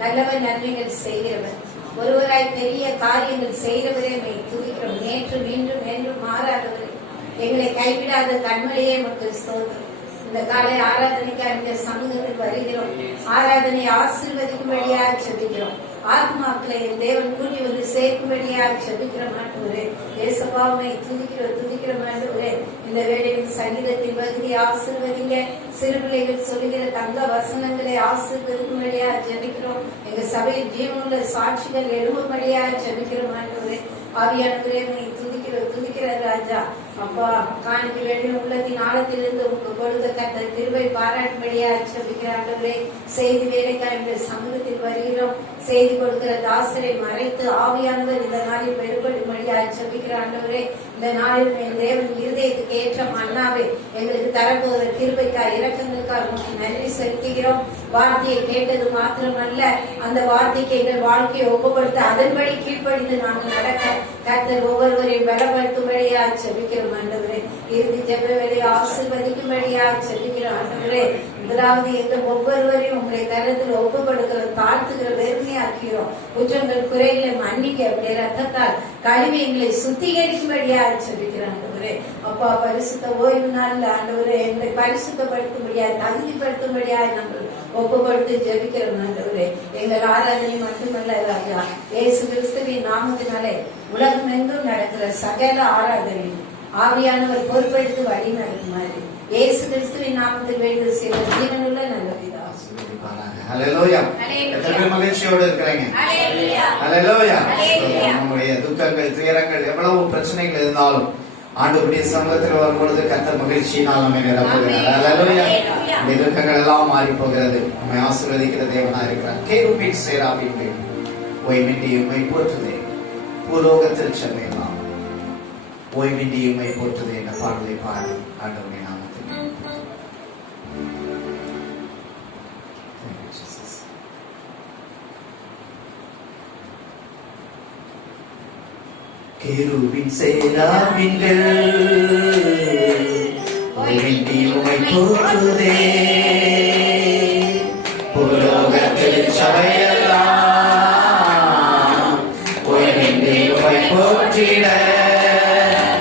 நல்லவர் நன்மைகள் செய்கிறவர், ஒருவராய் பெரிய காரியங்கள் செய்கிறவரே துதிக்கிறோம். நேற்று மீண்டும் என்றும் மாறாதவரே, எங்களை கைவிடாத கண்மலையே மக்கள் ஸ்தோத்திரம். இந்த காலை ஆராதனைக்கு அந்த சமூகத்தில் வருகிறோம். ஆராதனை ஆசீர்வதிக்கும்படியாக செபிக்கிறோம். ஆத்மாக்களை என் தேவன் கூட்டி வந்து சேர்க்கும்படியாக செபிக்கிறோம். ஆண்டவரே தேசபாவனை துதிக்கிறோம் ஆண்டவரே. இந்த வேளையில் சங்கீதத்தின் பகுதி ஆசீர்வதிங்க. சிறுபிள்ளைகள் சொல்லுகிற தங்க வசனங்களை ஆசீர்வதிக்கும்படியாக ஜெபிக்கிறோம். எங்க சபையில் ஜீவனுள்ள சாட்சிகள் எழும்படியாக ஜெபிக்கிறோம். ஆண்டவரே ஆவியானவரே துதிக்கிற ராஜா அப்பா, காணிக்க வேண்டிய உள்ளத்தின் ஆழத்திலிருந்து உங்க பொழுத கத்த திருவை பாராட்டும்படியா ஜெபிக்கிற ஆண்டவரே. செய்தி வேலைக்கார சமூகத்தில் வருகிறோம். செய்தி கொடுக்கிற தாசரை மறைத்து ஆவியானவர் இந்த நாளில் வெளிப்படும்படியா ஜெபிக்கிற ஆண்டவரே. இந்த நாளில் என் தேவன் இருதயத்துக்கு ஏற்ற மன்னாவே எங்களுக்கு தரப்போகிற கிருபைக்காய் இரக்கங்களுக்காக நன்றி செலுத்துகிறோம். வார்த்தையை கேட்டது மாத்திரமல்ல, அந்த வார்த்தைக்கு எங்கள் வாழ்க்கையை ஒப்புப்படுத்த அதன்படி கீழ்ப்படிந்து நாங்கள் நடக்க கர்த்தர் ஒவ்வொருவரையும் பலப்படுத்தும்படியா ஜெபிக்கிறோம். ஆண்டவரே இறுதி ஜெப வேலையை ஆசீர்வதிக்கும்படியா ஜெபிக்கிறோம். ஆண்டவரே முதலாவது எங்கள் ஒவ்வொருவரையும் உங்களை கருத்தில் ஒப்புப்படுகிறோம், தாழ்த்துகிற வெறுமையாக்கிறோம். குற்றங்கள் குறைகளை மன்னிக்க அப்படியே ரத்தத்தால் கழுவி எங்களை சுத்திகரிக்கும்படியா ஜெபிக்கிறோம். ஆண்டவரே அப்பா, பரிசுத்த ஓய்வு நாள் ஆண்டவரே எங்களை பரிசுத்தப்படுத்தும்படியா தகுதிப்படுத்தும்படியா நாங்கள் ஒப்புப்படுத்தி ஜெபிக்கிறோம். ஆண்டவரே எங்கள் ஆராதனை மட்டுமல்ல ராஜா, இயேசு கிறிஸ்துவின் நாமத்தினாலே உலகம் எங்கும் நடக்கிற சகல ஆராதனை ஆவியானவர் பொறுப்பெடுத்து வழி நடக்குமாறு இயேசு கிறிஸ்துவின் நாமத்தில் வேண்டு செய்த ஜீவனுள்ள நல்ல பிதா. ஹல்லேலூயா. மகிழ்ச்சியோடு இருக்கிறீங்க. ஹல்லேலூயா. நம்முடைய துக்கங்கள், துயரங்கள், எவ்வளவு பிரச்சனைகள் இருந்தாலும் ஆண்டவருடைய சமூகத்தில் வரும்பொழுது கர்த்தர் மகிழ்ச்சியினால் நம்மை நிரப்புகிறார். ஹல்லேலூயா. இந்த துக்கங்கள் எல்லாம் மாறி போகிறது. நம்மை ஆசீர்வதிக்கிற தேவனா இருக்கிறார். கேருபீன் சேராபீன் ஓய்வின்றியுமை போற்றுதே, பூலோகத்தில் செல்லையெல்லாம் ஓய்வின்றியுமை போற்றுதே என்ற பாடலை பாடி ஆண்டவருடைய நாமத்தில் கேருபீன் சேராபீன்கள் ஓய்வின்றியுமை போற்றுதே, பூலோகத்தில் சபையெல்லாம் ஓய்வின்றியுமை போற்றிட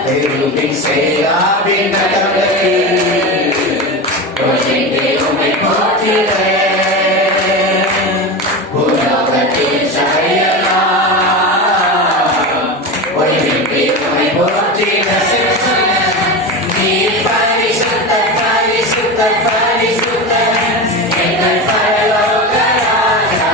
கேருபீன் சேராபீன் கடவுளுக்கு ஓய்வின்றியுமை போற்றிட பூலோகத்தில் சபையெல்லாம் ஓய்வின்றியுமை போற்றிட. நீ பரிசுத்த பரிசுத்த பரிசுத்த எங்கள் பரலோக ராஜா,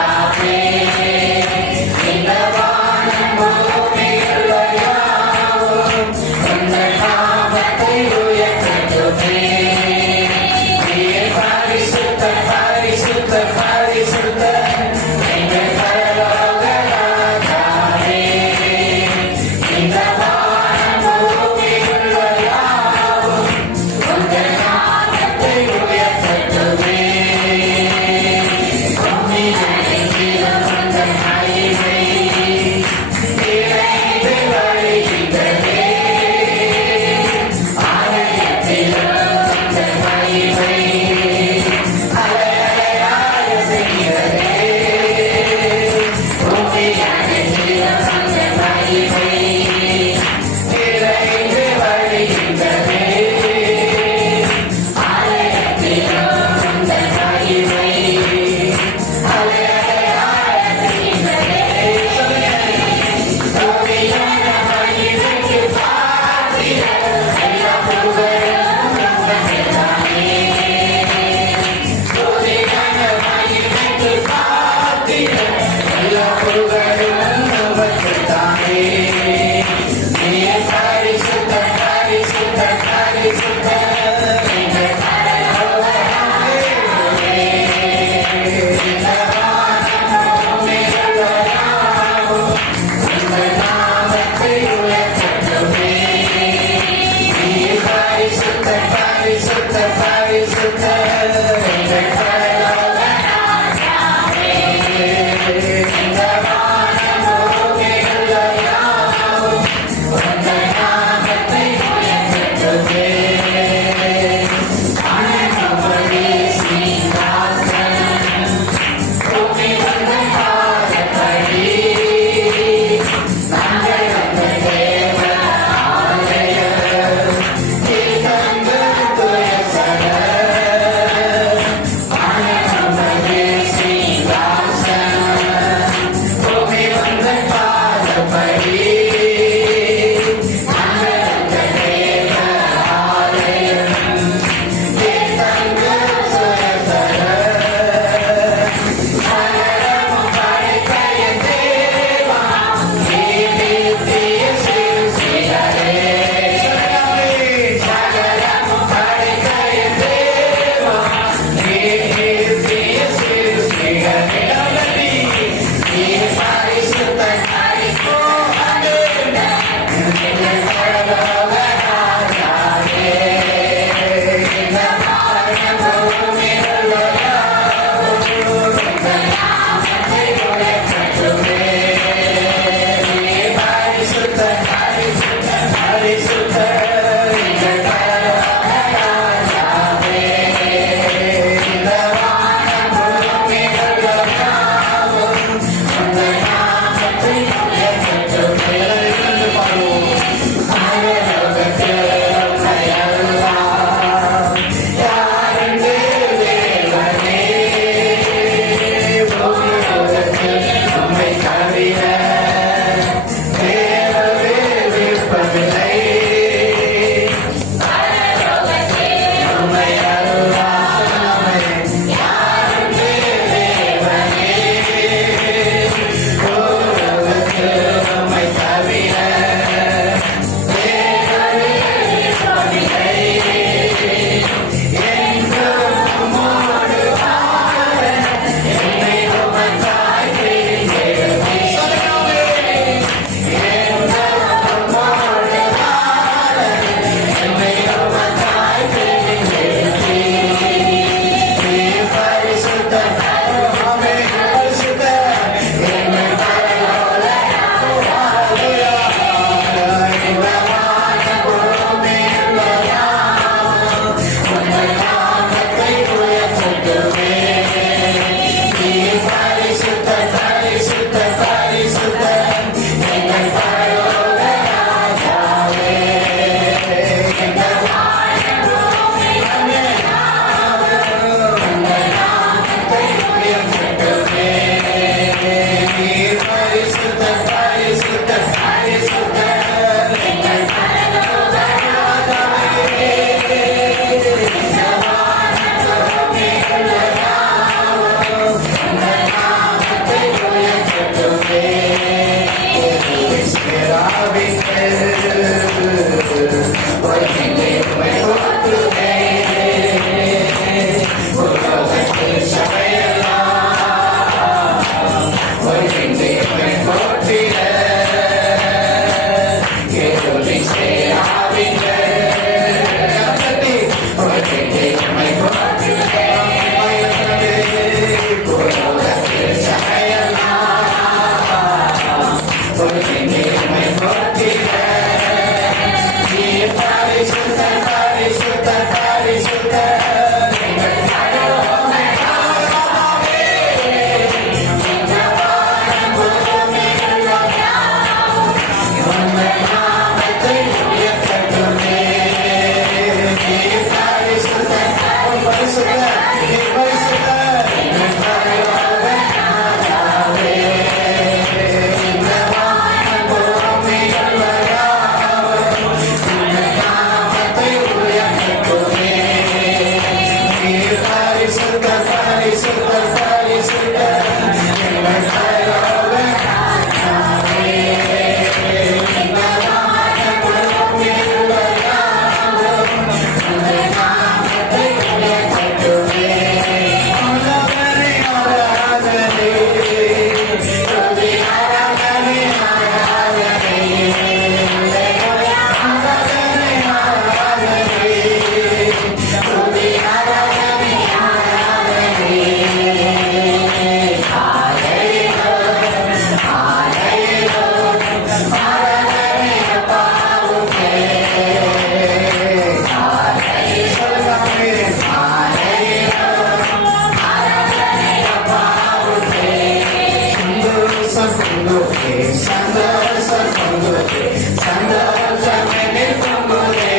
சந்தோஷம் பொங்குதே, சந்தோஷம் என்னில் பொங்குதே.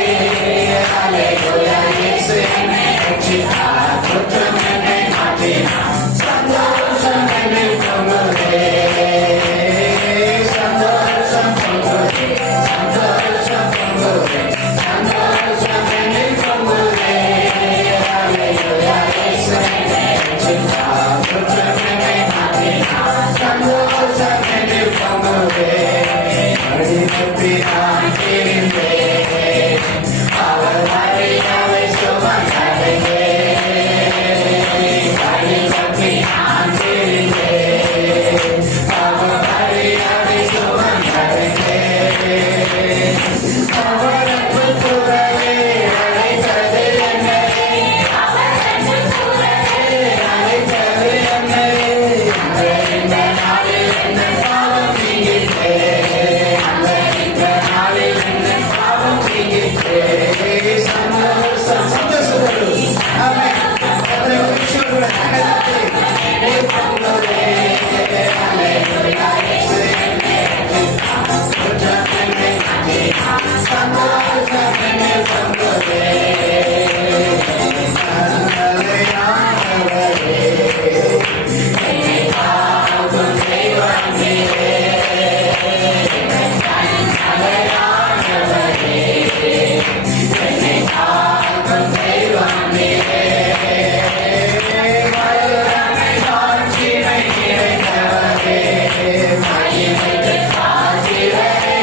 ஹல்லேலூயா, இயேசு என்னை ரட்சித்தார், குற்றம் என்னை மாற்றினார். சந்தோஷம் என்னில் பொங்குதே, சந்தோஷம் பொங்குதே, சந்தோஷம் பொங்குதே, சந்தோஷம் என்னில் பொங்குதே. ஹல்லேலூயா, இயேசு என்னை ரட்சித்தார், குற்றம் என்னை மாற்றினார். சந்தோஷம் என்னில் பொங்குதே. வழிநடத்தி நான் திரிந்தேன், அவர் வழியவை சுமந்தடைந்தேன். வழிநடத்தி நான் திரிந்தேன், அவர் வழியவை சுமந்தடைந்தேன். அவர் அன்பு துறவே அழைத்தது என்னை, அழைத்தது என்னை. இந்த நாளில் என்ன பாவம் நீங்கிட்டே, இந்த நாளில் என்ன பாவம் நீங்கிட்டே. சந்தோஷம் சந்தோஷப்படு. ஆமென். கர்த்தரை மகிழ்ச்சியோடு ஆராதித்து நீர் பொங்குதே. ஹல்லேலூயா, இயேசு என்னை ரட்சித்தார், குற்றம் என்னை மாற்றினார். சந்தோஷம் என்னில் பொங்குதே. நல்லையானவரே, என்னை காக்கும் தெய்வம் நீரே. நல்லையானவரே, என்னை காக்கும் தெய்வம் நீரே. வல்லமை மாட்சிமை நிறைந்தவரே, மகிமைக்கு பாத்திரரே.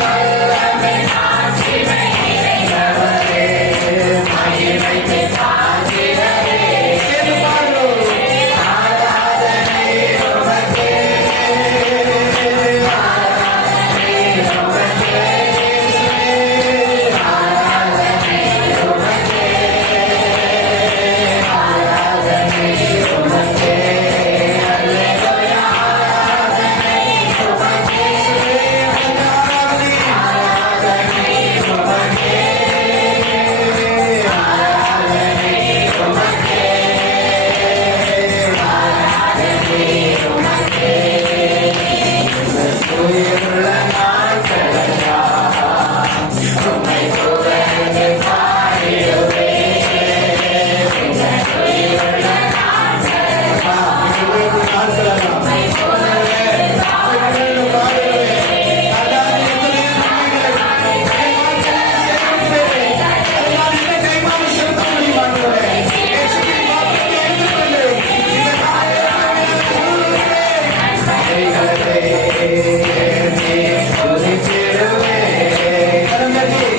வல்லமை மாட்சிமை நிறைந்தவரே, மகிமைக்கு பாத்திரரே. ஆராதனை உமக்கே, ஆராதனை உமக்கே, ஆராதனை உமக்கே, ஆராதனை உமக்கே. அல்லேலூயா, ஆராதனை உமக்கே, ஆராதனை உமக்கே, ஆராதனை உமக்கே, ஆராதனை உமக்கே. உயிருள்ள நாட்களெல்லாம் உம்மை புகழ்ந்து பாடிடுவேன். உயிருள்ள நாட்களெல்லாம் உம்மை புகழ்ந்து பாடிடுவேன். அதான் எத்தனையோ நன்மைகள் அதனால் இந்த கைமாறு செலுத்த முடியும் ஆண்டவரே. இயேசுவின் வார்த்தையை ஏற்றுக்கொண்டு இந்த நாளில் கைகளை நீர் துதித்திடுவேன். கரந்தட்டி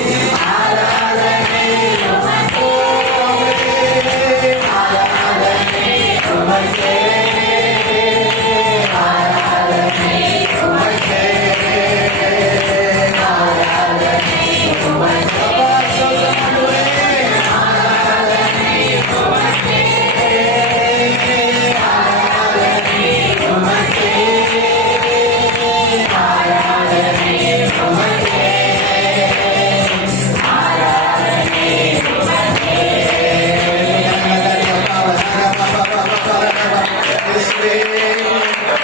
ஆராதனை உமக்கே, ஆராதனை உமக்கே, ஆராதனை உமக்கே, ஆராதனை உமக்கே. அப்பா, ஸ்தோத்திரம் ஆண்டவரே. ஆராதனை உமக்கே, ஆராதனை உமக்கே, ஆராதனை உமக்கே, ஆராதனை உமக்கே. இயேசுவே,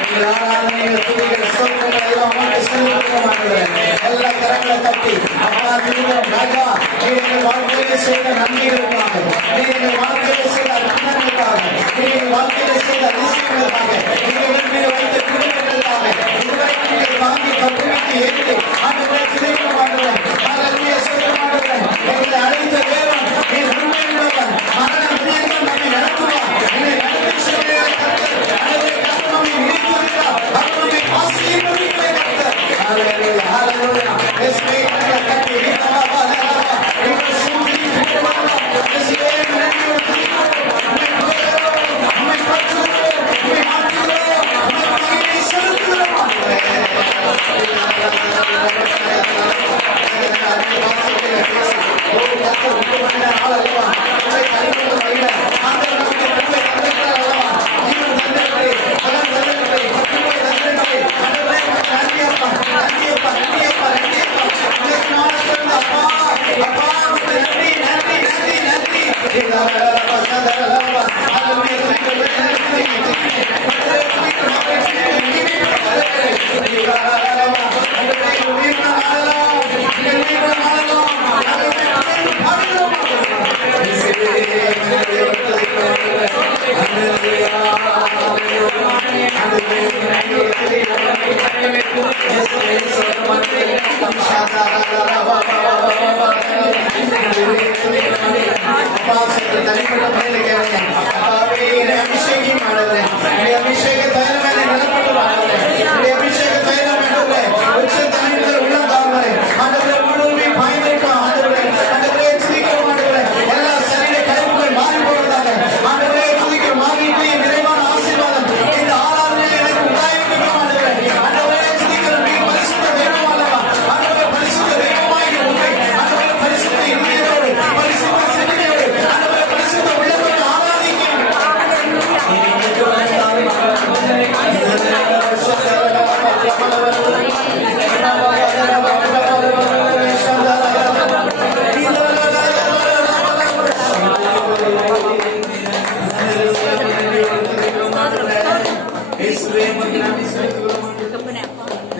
உங்கள் ஆராதனைகள், துதிகள், ஸ்தோத்திரங்கள் எல்லாம் உமக்கு செலுத்துகிறோம் ஆண்டவரே. எல்லா கரங்களை தட்டி அப்பா திரும்பும் ராஜா, நீர் எங்கள் வாழ்க்கையிலே செய்த நன்மைகளுக்காக, நீர் எங்கள் வாழ்க்கையிலே செய்த நன்மைகளுக்காக, நீர் எங்கள் வாழ்க்கையிலே செய்த அதிசயங்களுக்காக, எங்கள் மீது வைத்த குடும்பங்களுக்காக, இதுவரைக்கும் நீங்கள் தாங்கி தப்புவித்து ஏற்று ஆண்டவரே திரும்பும் ஆண்டவரே. ஹல்லேலூயா, ஸ்தோத்திரம் ஆண்டவரே. எங்களை அழைத்த தேவன் நீர் உண்மையுள்ளவர். மரண முடியாமல் நம்மை நடத்துவார். என்னை நடத்தி செல்கிற கர்த்தர். ஆண்டவரே, கர்த்தர் நம்மை நினைத்திருக்கிறார். அவர் நம்மை ஆசீர்வதிக்கிற கர்த்தர். ஹல்லேலூயா, ஹல்லேலூயா. இயேசுவே, கரங்களை தட்டி வீரமாக எங்கள் சூழ்நிலை இயேசுவே, நன்றியோடு துதிக்கிறோம். உம்மை புகழ்கிறோம், உம்மை போற்றுகிறோம், உம்மை மாற்றுகிறோம்.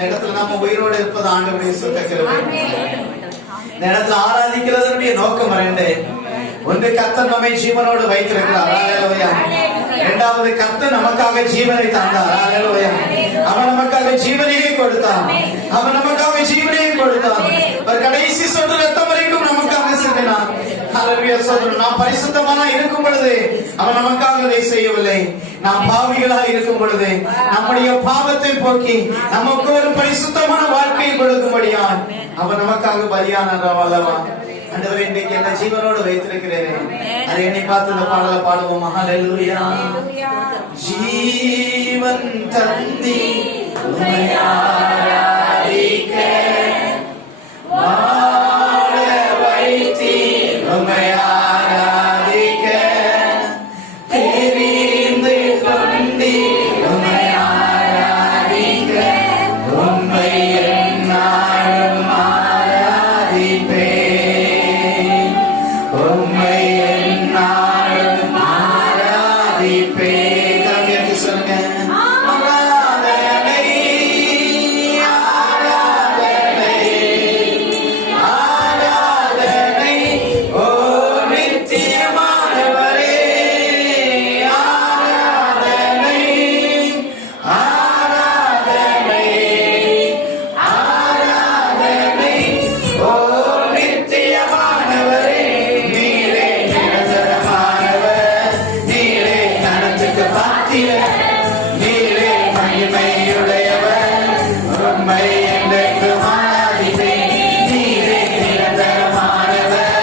இந்த இடத்துல நம்ம உயிரோடு இருப்பது ஆண்டவருடைய சுத்த கிருபை. இந்த இடத்துல ஆராதிக்கிறதனுடைய நோக்கம் ரெண்டு. ஒன்று, கர்த்தர் நம்மை ஜீவனோடு வைத்திருக்கிறார். ஹல்லேலூயா. இரண்டாவது, கர்த்தர் நமக்காக ஜீவனை தந்தார். ஹல்லேலூயா. அவன் நமக்காக ஜீவனையே கொடுத்தான். அவன் நமக்காக ஜீவனையே கொடுத்தான். அவர் கடைசி சொட்டு ரத்தம் வரைக்கும் நமக்காக சிந்தினார். ஹல்லேலூயா. சோதரன், நாம் பரிசுத்தமாக இருக்கும் பொழுது அவன் நமக்காக அதை செய்யவில்லை. நாம் பாவிகளாக இருக்கும் பொழுது நம்முடைய பாவத்தை போக்கி நமக்கு ஒரு பரிசுத்தமான வாழ்க்கையை கொடுக்கும்படியான் அவன் நமக்காக பலியானார் அல்லவா. ஆண்டவரே, இன்றைக்கு என்ன ஜீவனோடு வைத்திருக்கிறேன். அதை என்னை பார்த்து இந்த பாடலை பாடுவோம். ஹல்லேலூயா. ஜீவன் தந்தி உம்மை ஆராதிக்க, வாழ வைத்தீர் உம்மை ஆராதிக்க, தெரிந்து கொண்டீர் உம்மை ஆராதிக்க, உம்மை எந்நாளும் ஆராதிப்பேன், உம்மை எந்நாளும் ஆராதிப்பேன். கரங்களை சொல்லுங்க. ஆராதனை, ஆராதனை, ஆராதனை, ஓ நித்தியமானவரே. ஆராதனை, ஆராதனை, ஆராதனை, ஓ நித்தியமானவரே. நீரே நிரந்தரமானவர், நீரே கனத்துக்கு பாத்திரர், நீரே மகிமையுடையவர், உம்மை என்றென்றும் ஆராதிப்பேன். நீரே நிரந்தரமானவர்,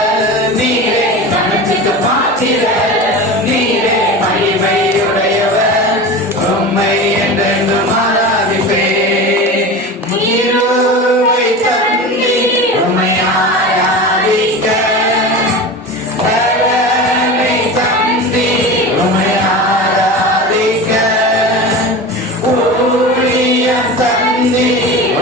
நீரே கனத்துக்கு பாத்திரர், நீரே மகிமையுடையவர், உம்மை என்றென்றும் ஆராதிப்பேன். கிருபை தந்தீர் உம்மை ஆராதிக்க, பலனை தந்தீர் உம்மை ஆராதிக்க, ஊழியம் தந்தீர்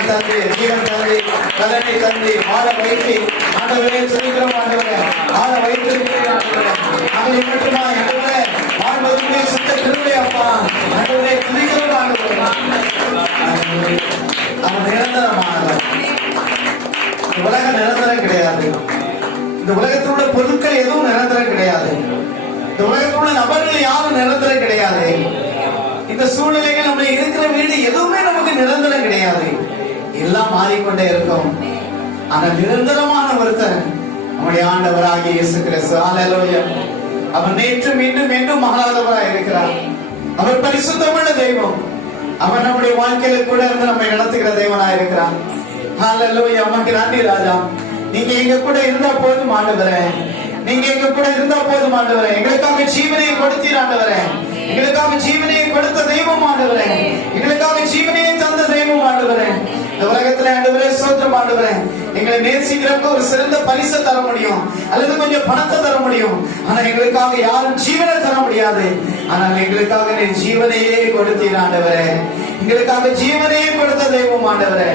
பலன் தந்து, ஜீவன் தந்து, பலனை தந்து, வாழ வைத்து, ஆண்டவரே துதிக்கிறோம் ஆண்டவரே. வாழ வைத்திருக்கிறீர் ஆண்டவரே. நாங்கள் மட்டுமா ஆண்டவரே வாழ்வதற்கு சுத்த கிருபை அப்பா. ஆண்டவரே துதிக்கிறோம் ஆண்டவரே. நம்ம நிரந்தரமானவர். இந்த உலகம் நிரந்தரம் கிடையாது. இந்த உலகத்தில் உள்ள பொருட்கள் எதுவும் நிரந்தரம் கிடையாது. இந்த உலகத்தில் உள்ள நபர்கள் யாரும் நிரந்தரம் கிடையாது. இந்த சூழ்நிலைகள் நம்ம இருக்கிற வீடு எதுவுமே நமக்கு நிரந்தரம் கிடையாது. எல்லாம் மாறிக்கொண்டே இருக்கும். ஆனா நிரந்தரமான ஒருத்தர் நம்முடைய ஆண்டவராகிய இயேசு கிறிஸ்து. ஹல்லேலூயா. அவர் நேற்று மீண்டும் மீண்டும் மாறாதவராய் இருக்கிறார். அவர் பரிசுத்தமுள்ள தெய்வம். அவர் நம்முடைய வாழ்க்கையில கூட இருந்து நம்மை நடத்துகிற தெய்வனாய் இருக்கிறார். ஹல்லேலூயா. நமக்கு நன்றி ராஜா. நீங்க எங்க கூட இருந்தா போதும் ஆண்டவரே. நீங்க எங்க கூட இருந்தா போதும் ஆண்டவரே. எங்களுக்காக ஜீவனையை கொடுத்தீர் ஆண்டவரே. எங்களுக்காக ஜீவனையை கொடுத்த தெய்வம் ஆண்டவரே. எங்களுக்காக ஜீவனையை தந்த தெய்வம் ஆண்டவரே. இந்த உலகத்துல ஆண்டவரே ஸ்தோத்திரம் ஆண்டவரே. எங்களை நேசிக்கிறப்ப ஒரு சிறந்த பரிசை தர முடியும், அல்லது கொஞ்சம் பணத்தை தர முடியும். ஆனா எங்களுக்காக யாரும் ஜீவனை தர முடியாது. ஆனால் எங்களுக்காக நீ ஜீவனையே கொடுத்தீர் ஆண்டவரே. எங்களுக்காக ஜீவனையே கொடுத்த தெய்வம் ஆண்டவரே.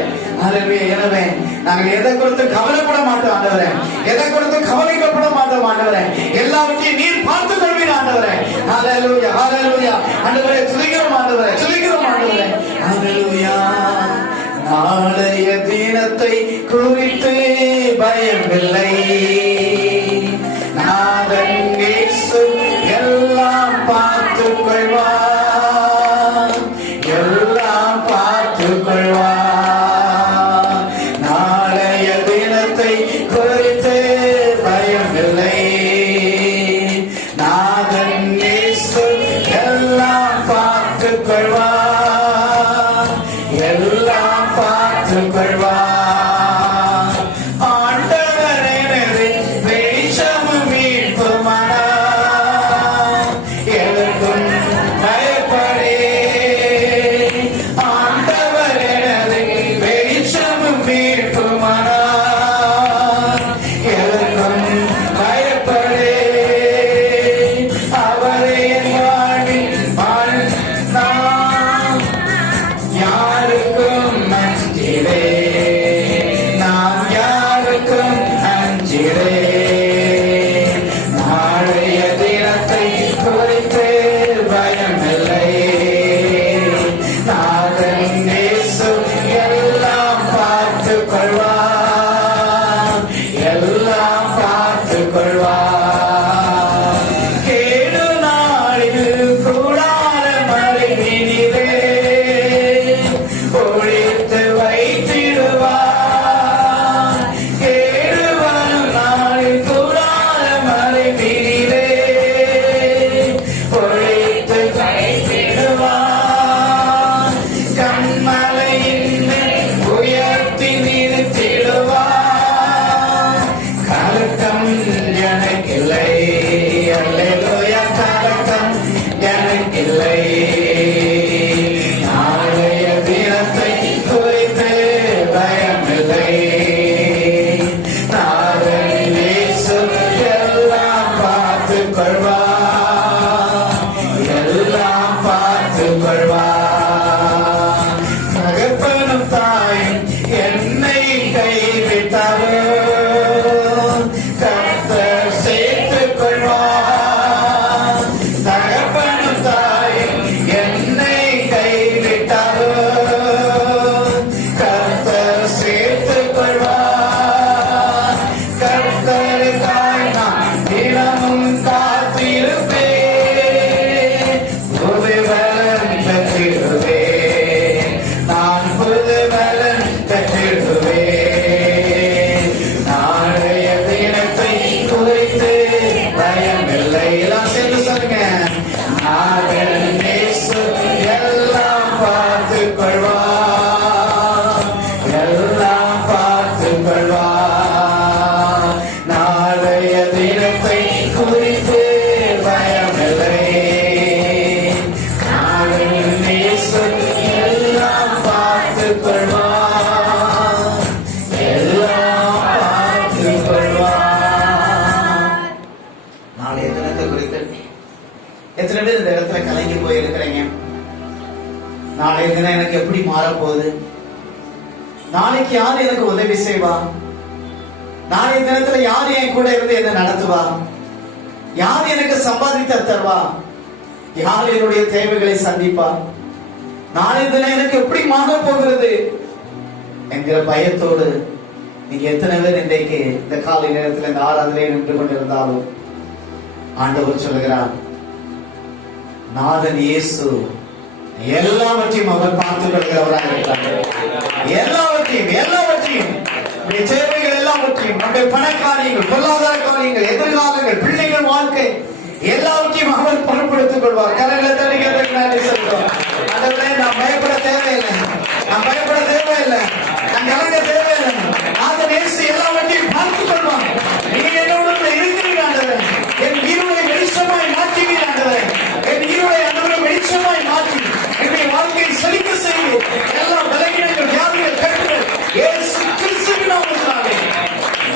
எனவே நாங்கள் எதை கொடுத்து கவலைப்பட மாட்டோம் ஆண்டவரே. எதை கொடுத்து கவலைக்கப்பட மாட்டோம் ஆண்டவரே. எல்லாவற்றையும் நீர் பார்த்துக் கொள்வீர் ஆண்டவரே. ஹல்லேலூயா, ஹல்லேலூயா. ஆண்டவரே துதிக்கிறோம் ஆண்டவரே, துதிக்கிறோம் ஆண்டவரே. ஹல்லேலூயா. நாளைய தினத்தை குறித்து பயமில்லை. நாதன் இயேசு எல்லாம் பார்த்துக் கொள்வார், எல்லாம் பார்த்துக் கொள்வார். நாளைய தினத்தை குறித்து பயமில்லை. நாதன் இயேசு எல்லாம் பார்த்துக் கொள்வார், எல்லாம் பார்த்துக் கொள்வார். எத்தனை பேர் இந்த இடத்துல கலங்கி போயிருக்கிறீங்க? நாளைய தினம் எனக்கு எப்படி மாறப்போகுது, நாளைக்கு யார் எனக்கு உதவி செய்வா? நாளைய தினத்துல யார் என் கூட இருந்து என்ன நடத்துவா? யார் எனக்கு சம்பாதித்த தருவா? யார் என்னுடைய தேவைகளை சந்திப்பா? நாளைய தினம் எனக்கு எப்படி மாற போகிறது என்கிற பயத்தோடு நீங்க எத்தனை பேர் இன்றைக்கு இந்த காலை நேரத்தில் இந்த ஆராதனையை நின்று கொண்டிருந்தாலும் ஆண்டவர் சொல்லுகிறார், நாதன் இயேசு எல்லாவற்றையும் அவர் பார்த்துக் கொள்கிறவராக இருக்கிறார். எல்லாவற்றையும் தேவைகள் எல்லாவற்றையும், நம்முடைய பண காரியங்கள், பொருளாதார காரியங்கள், எதிர்காலங்கள், பிள்ளைகள் வாழ்க்கை எல்லாவற்றையும் அவர் பொறுப்படுத்திக் கொள்வார். கரங்களை தருகிறோம். அதனால நாம் பயப்பட தேவையில்லை, நாம் பயப்பட தேவையில்லை, நாம் கலங்க தேவையில்லை. நாதன் இயேசு எல்லாவற்றையும் பார்த்துக் கொள்வார். நீங்க என்னோட இருக்கிறீங்க ஆண்டவரே, என் இருளை வெளிச்சமாய் மாற்றுவீர் ஆண்டவரே, என் இருளை ஆண்டவரே வெளிச்சமாய் மாற்றி என்னுடைய வாழ்க்கையை செழிக்க செய்து எல்லா பலகீனங்கள், வியாதிகள், கட்டுகள் இயேசு கிறிஸ்துவின் நாமத்தினாலே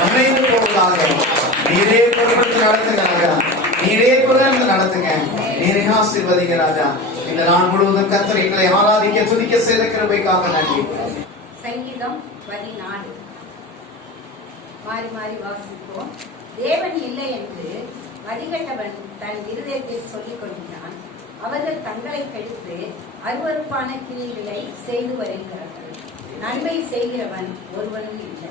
அமைந்து போவதாக. நீரே பொறுப்படுத்தி நடத்துங்க ராஜா, நீரே குறைந்து நடத்துங்க, நீரே ஆசீர்வதிங்க ராஜா. இந்த நாள் முழுவதும் கர்த்தர் எங்களை ஆராதிக்க துதிக்க செய்த கிருபைக்காக நன்றி. சங்கீதம் 14 மாறி மாறி வாசிப்போம். தேவன் இல்லை என்று மதிகட்டவன் தன் இருதயத்தில் சொல்லிக் கொள்கிறான். அவர்கள் தங்களை கெடுத்து அருவருப்பான கிரியைகளை செய்து வருகிறார்கள். நன்மை செய்கிறவன் ஒருவனும் இல்லை.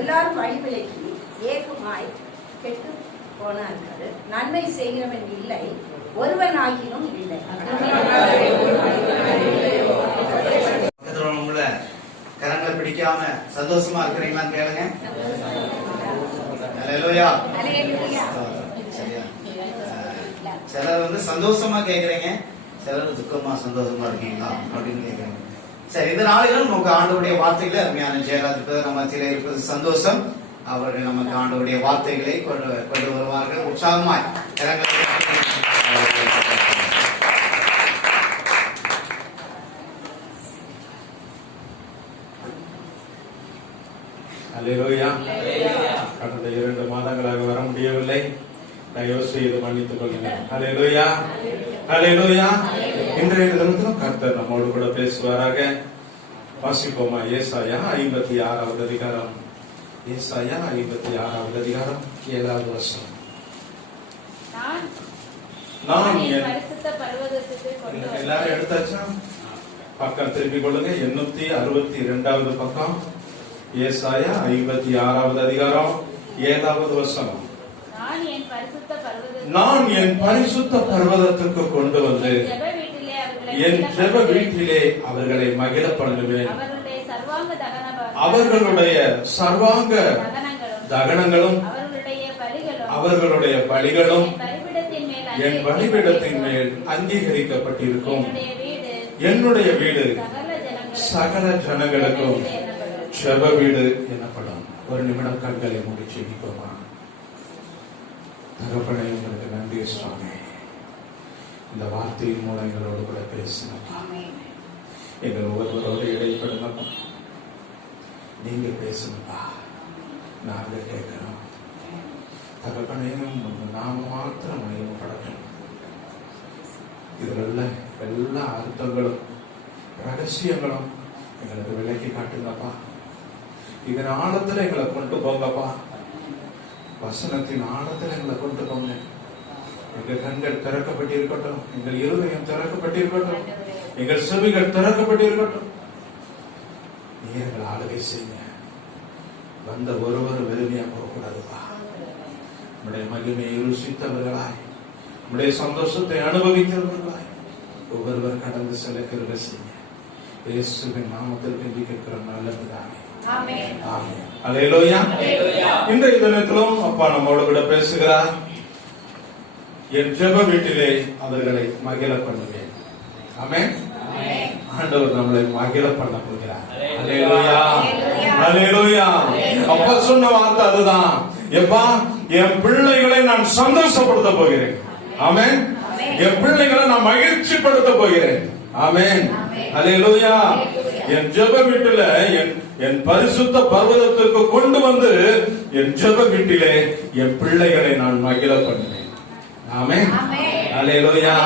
எல்லாரும் வழிவிலக்கி ஏகமாய் கெட்டு போனார்கள். நன்மை செய்கிறவன் இல்லை, ஒருவன் ஆகியும் இல்லை. கரங்களை பிடிக்காம சந்தோஷமா இருக்கிறீங்களான்னு கேளுங்க. அல்லேலூயா. சிலர் சந்தோஷமா கேக்குறீங்க, சிலர் துக்கமா சந்தோஷமா இருக்கீங்களா அப்படின்னு கேக்குறீங்க. சரி, இந்த நாளிலும் நமக்கு ஆண்டவருடைய வார்த்தைகளை அருமையான ஜெயராஜ் நம்ம மத்தியில இருப்பது சந்தோஷம். அவர்கள் நமக்கு ஆண்டவருடைய வார்த்தைகளை கொண்டு வருவார்கள் உற்சாகமாய். அல்லேலூயா. கடந்த 2 மாதங்களாக வர முடியவில்லை, தயவு செய்து மன்னித்துக் கொள்ளுங்கள். அல்லேலூயா, அல்லேலூயா. இன்றைய தினத்திலும் கர்த்தர் நம்மோடு கூட பேசுவாராக. வாசிப்போமா? ஏசாயா 56வது அதிகாரம், ஏசாயா 56வது அதிகாரம் 7வது வசனம். நான் எல்லாரும் எடுத்தாச்சா? பக்கம் திருப்பிக் கொள்ளுங்க. 862வது பக்கம், ஏசாயா 56வது அதிகாரம் 7வது வசனம். நான் என் பரிசுத்த பர்வதத்துக்கு கொண்டு வந்து என் ஜெப வீட்டிலே அவர்களை மகிழ பண்ணுவேன். அவர்களுடைய சர்வாங்க தகனங்களும் அவர்களுடைய பலிகளும் என் பலிபீடத்தின் மேல் அங்கீகரிக்கப்பட்டிருக்கும். என்னுடைய வீடு சகல ஜனங்களுக்கும் ஜெப வீடு எனப்படும். ஒரு நிமிடம் கண்களை மூடி ஜெபிப்போமா? தகப்பனே, உங்களுக்கு நன்றி சுவாமி. இந்த வார்த்தையின் மூலம் எங்களோடு கூட பேசினப்பா. எங்கள் ஒவ்வொருவரோடு இடைப்படுங்கப்பா. நீங்க பேசணுப்பா, நாங்க கேட்கிறோம். தகப்பனே, நாம மாத்திரம் மயமப்படட்டும். இதுல எல்லா அர்த்தங்களும் ரகசியங்களும் எங்களுக்கு விலக்கி காட்டுங்கப்பா. இதன் ஆழத்துல எங்களை கொண்டு போங்கப்பா. வசனத்தின் ஆழத்துல எங்களை கொண்டு போங்க. எங்கள் கண்கள் திறக்கப்பட்டிருக்கட்டும், எங்கள் இருதயம் திறக்கப்பட்டிருக்கட்டும், எங்கள் செவிகள் திறக்கப்பட்டிருக்கட்டும். நீ எங்களை ஆளுகை செய்யுங்க. வந்த ஒருவர் வெறுமையா போகக்கூடாதுப்பா. நம்முடைய மகிமையை ருசித்தவர்களாய், நம்முடைய சந்தோஷத்தை அனுபவிக்கிறவர்களாய் ஒவ்வொருவர் கடந்து செல்ல கிருபை செய்யுங்க. இயேசுவின் நாமத்தில் வேண்டி கேட்கிற நல்ல பிதாவே, ஆமென். அல்லேலூயா. இன்றைய தினத்திலும் அப்பா நம்மோடு கூட பேசுகிறார். என் ஜெப வீட்டிலே அவர்களை மகிழ பண்ணுவேன். ஆமென். ஆண்டவர் நம்மளை மகிழ பண்ண போகிறார். அல்லேலூயா, அல்லேலூயா. அப்பா சொன்ன வார்த்தை அதுதான். எப்பா, என் பிள்ளைகளை நான் சந்தோஷப்படுத்த போகிறேன். ஆமென். என் பிள்ளைகளை நான் மகிழ்ச்சிப்படுத்த போகிறேன். ஆமென். அல்லேலூயா. என் ஜெப வீட்டில என் பரிசுத்த பர்வதத்திற்கு கொண்டு வந்து என் ஜெப வீட்டிலே என் பிள்ளைகளை நான் மகிழ பண்ணுவேன். ஆமென். அல்லேலூயா.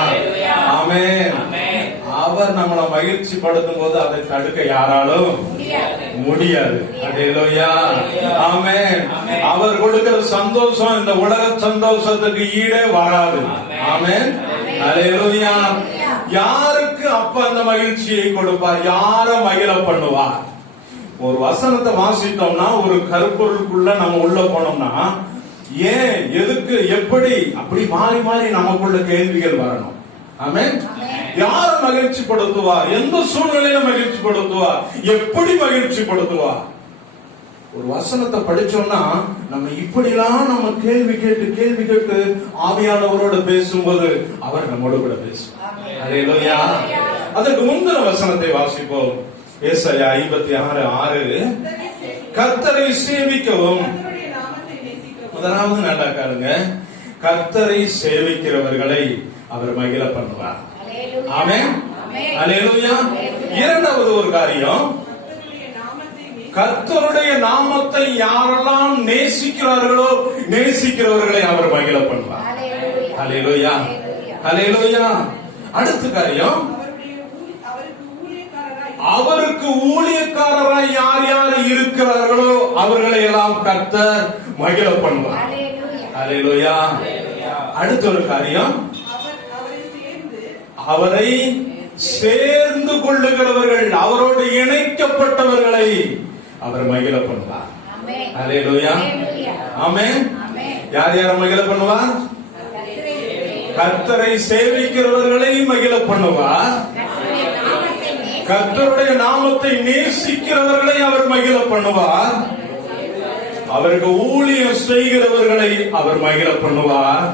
ஆமென். அவர் நம்மளை மகிழ்ச்சி படுத்தும் போது அதை தடுக்க யாராலும் முடியாது. அல்லேலூயா. ஆமென். அவர் கொடுக்கிற சந்தோஷம் இந்த உலக சந்தோஷத்துக்கு ஈடே வராது. ஆமென். அல்லேலூயா. யாருக்கு அப்ப அந்த மகிழ்ச்சியை கொடுப்பார்? யார மகிழ பண்ணுவார்? ஒரு வசனத்தை வாசித்தோம்னா, ஒரு கருப்பொருளுக்குள்ள நம்ம உள்ள போனோம்னா, ஏன், எதுக்கு, எப்படி, அப்படி மாறி மாறி நமக்குள்ள கேள்விகள் வரணும். ஆமென். யார மகிழ்ச்சி படுத்துவார்? எந்த சூழ்நிலையில மகிழ்ச்சி படுத்துவார்? எப்படி மகிழ்ச்சி படுத்துவார்? ஒரு வசனத்தை படிச்சோம்னா நம்ம இப்படிலாம் நம்ம கேள்வி கேட்டு ஆவியானவரோட பேசும்போது அவர் நம்மோடு கூட பேசுவார். அல்லேலூயா. அதற்கு முந்தின வசனத்தை வாசிப்போம். ஏசாயா 56:6. கர்த்தரை சேவிக்கவும். முதலாவது நல்லா காருங்க, கர்த்தரை சேவிக்கிறவர்களை அவர் மகிழ பண்ணுவார். ஆமென். அல்லேலூயா. இரண்டாவது ஒரு காரியம், கர்த்தருடைய நாமத்தை யாரெல்லாம் நேசிக்கிறார்களோ நேசிக்கிறவர்களை அவர் மகிழ பண்ணுவார். அல்லேலூயா. அல்லேலூயா. அடுத்த காரியம், அவருக்கு ஊழியக்காரராய் யார் யார் இருக்கிறார்களோ அவர்களை எல்லாம் கர்த்தர் மகிழ பண்ணுவார். அல்லேலூயா. அடுத்த ஒரு காரியம், அவரை சேர்ந்து கொள்ளுகிறவர்கள், அவரோடு இணைக்கப்பட்டவர்களை அவர் மகிழ பண்ணுவார். அல்லேலூயா. ஆமென். யார் யார் மகிழ பண்ணுவார்? கர்த்தரை சேவிக்கிறவர்களை மகிழ பண்ணுவார். கர்த்தருடைய நாமத்தை நேசிக்கிறவர்களை அவர் மகிழ பண்ணுவார். அவருக்கு ஊழியம் செய்கிறவர்களை அவர் மகிழ பண்ணுவார்.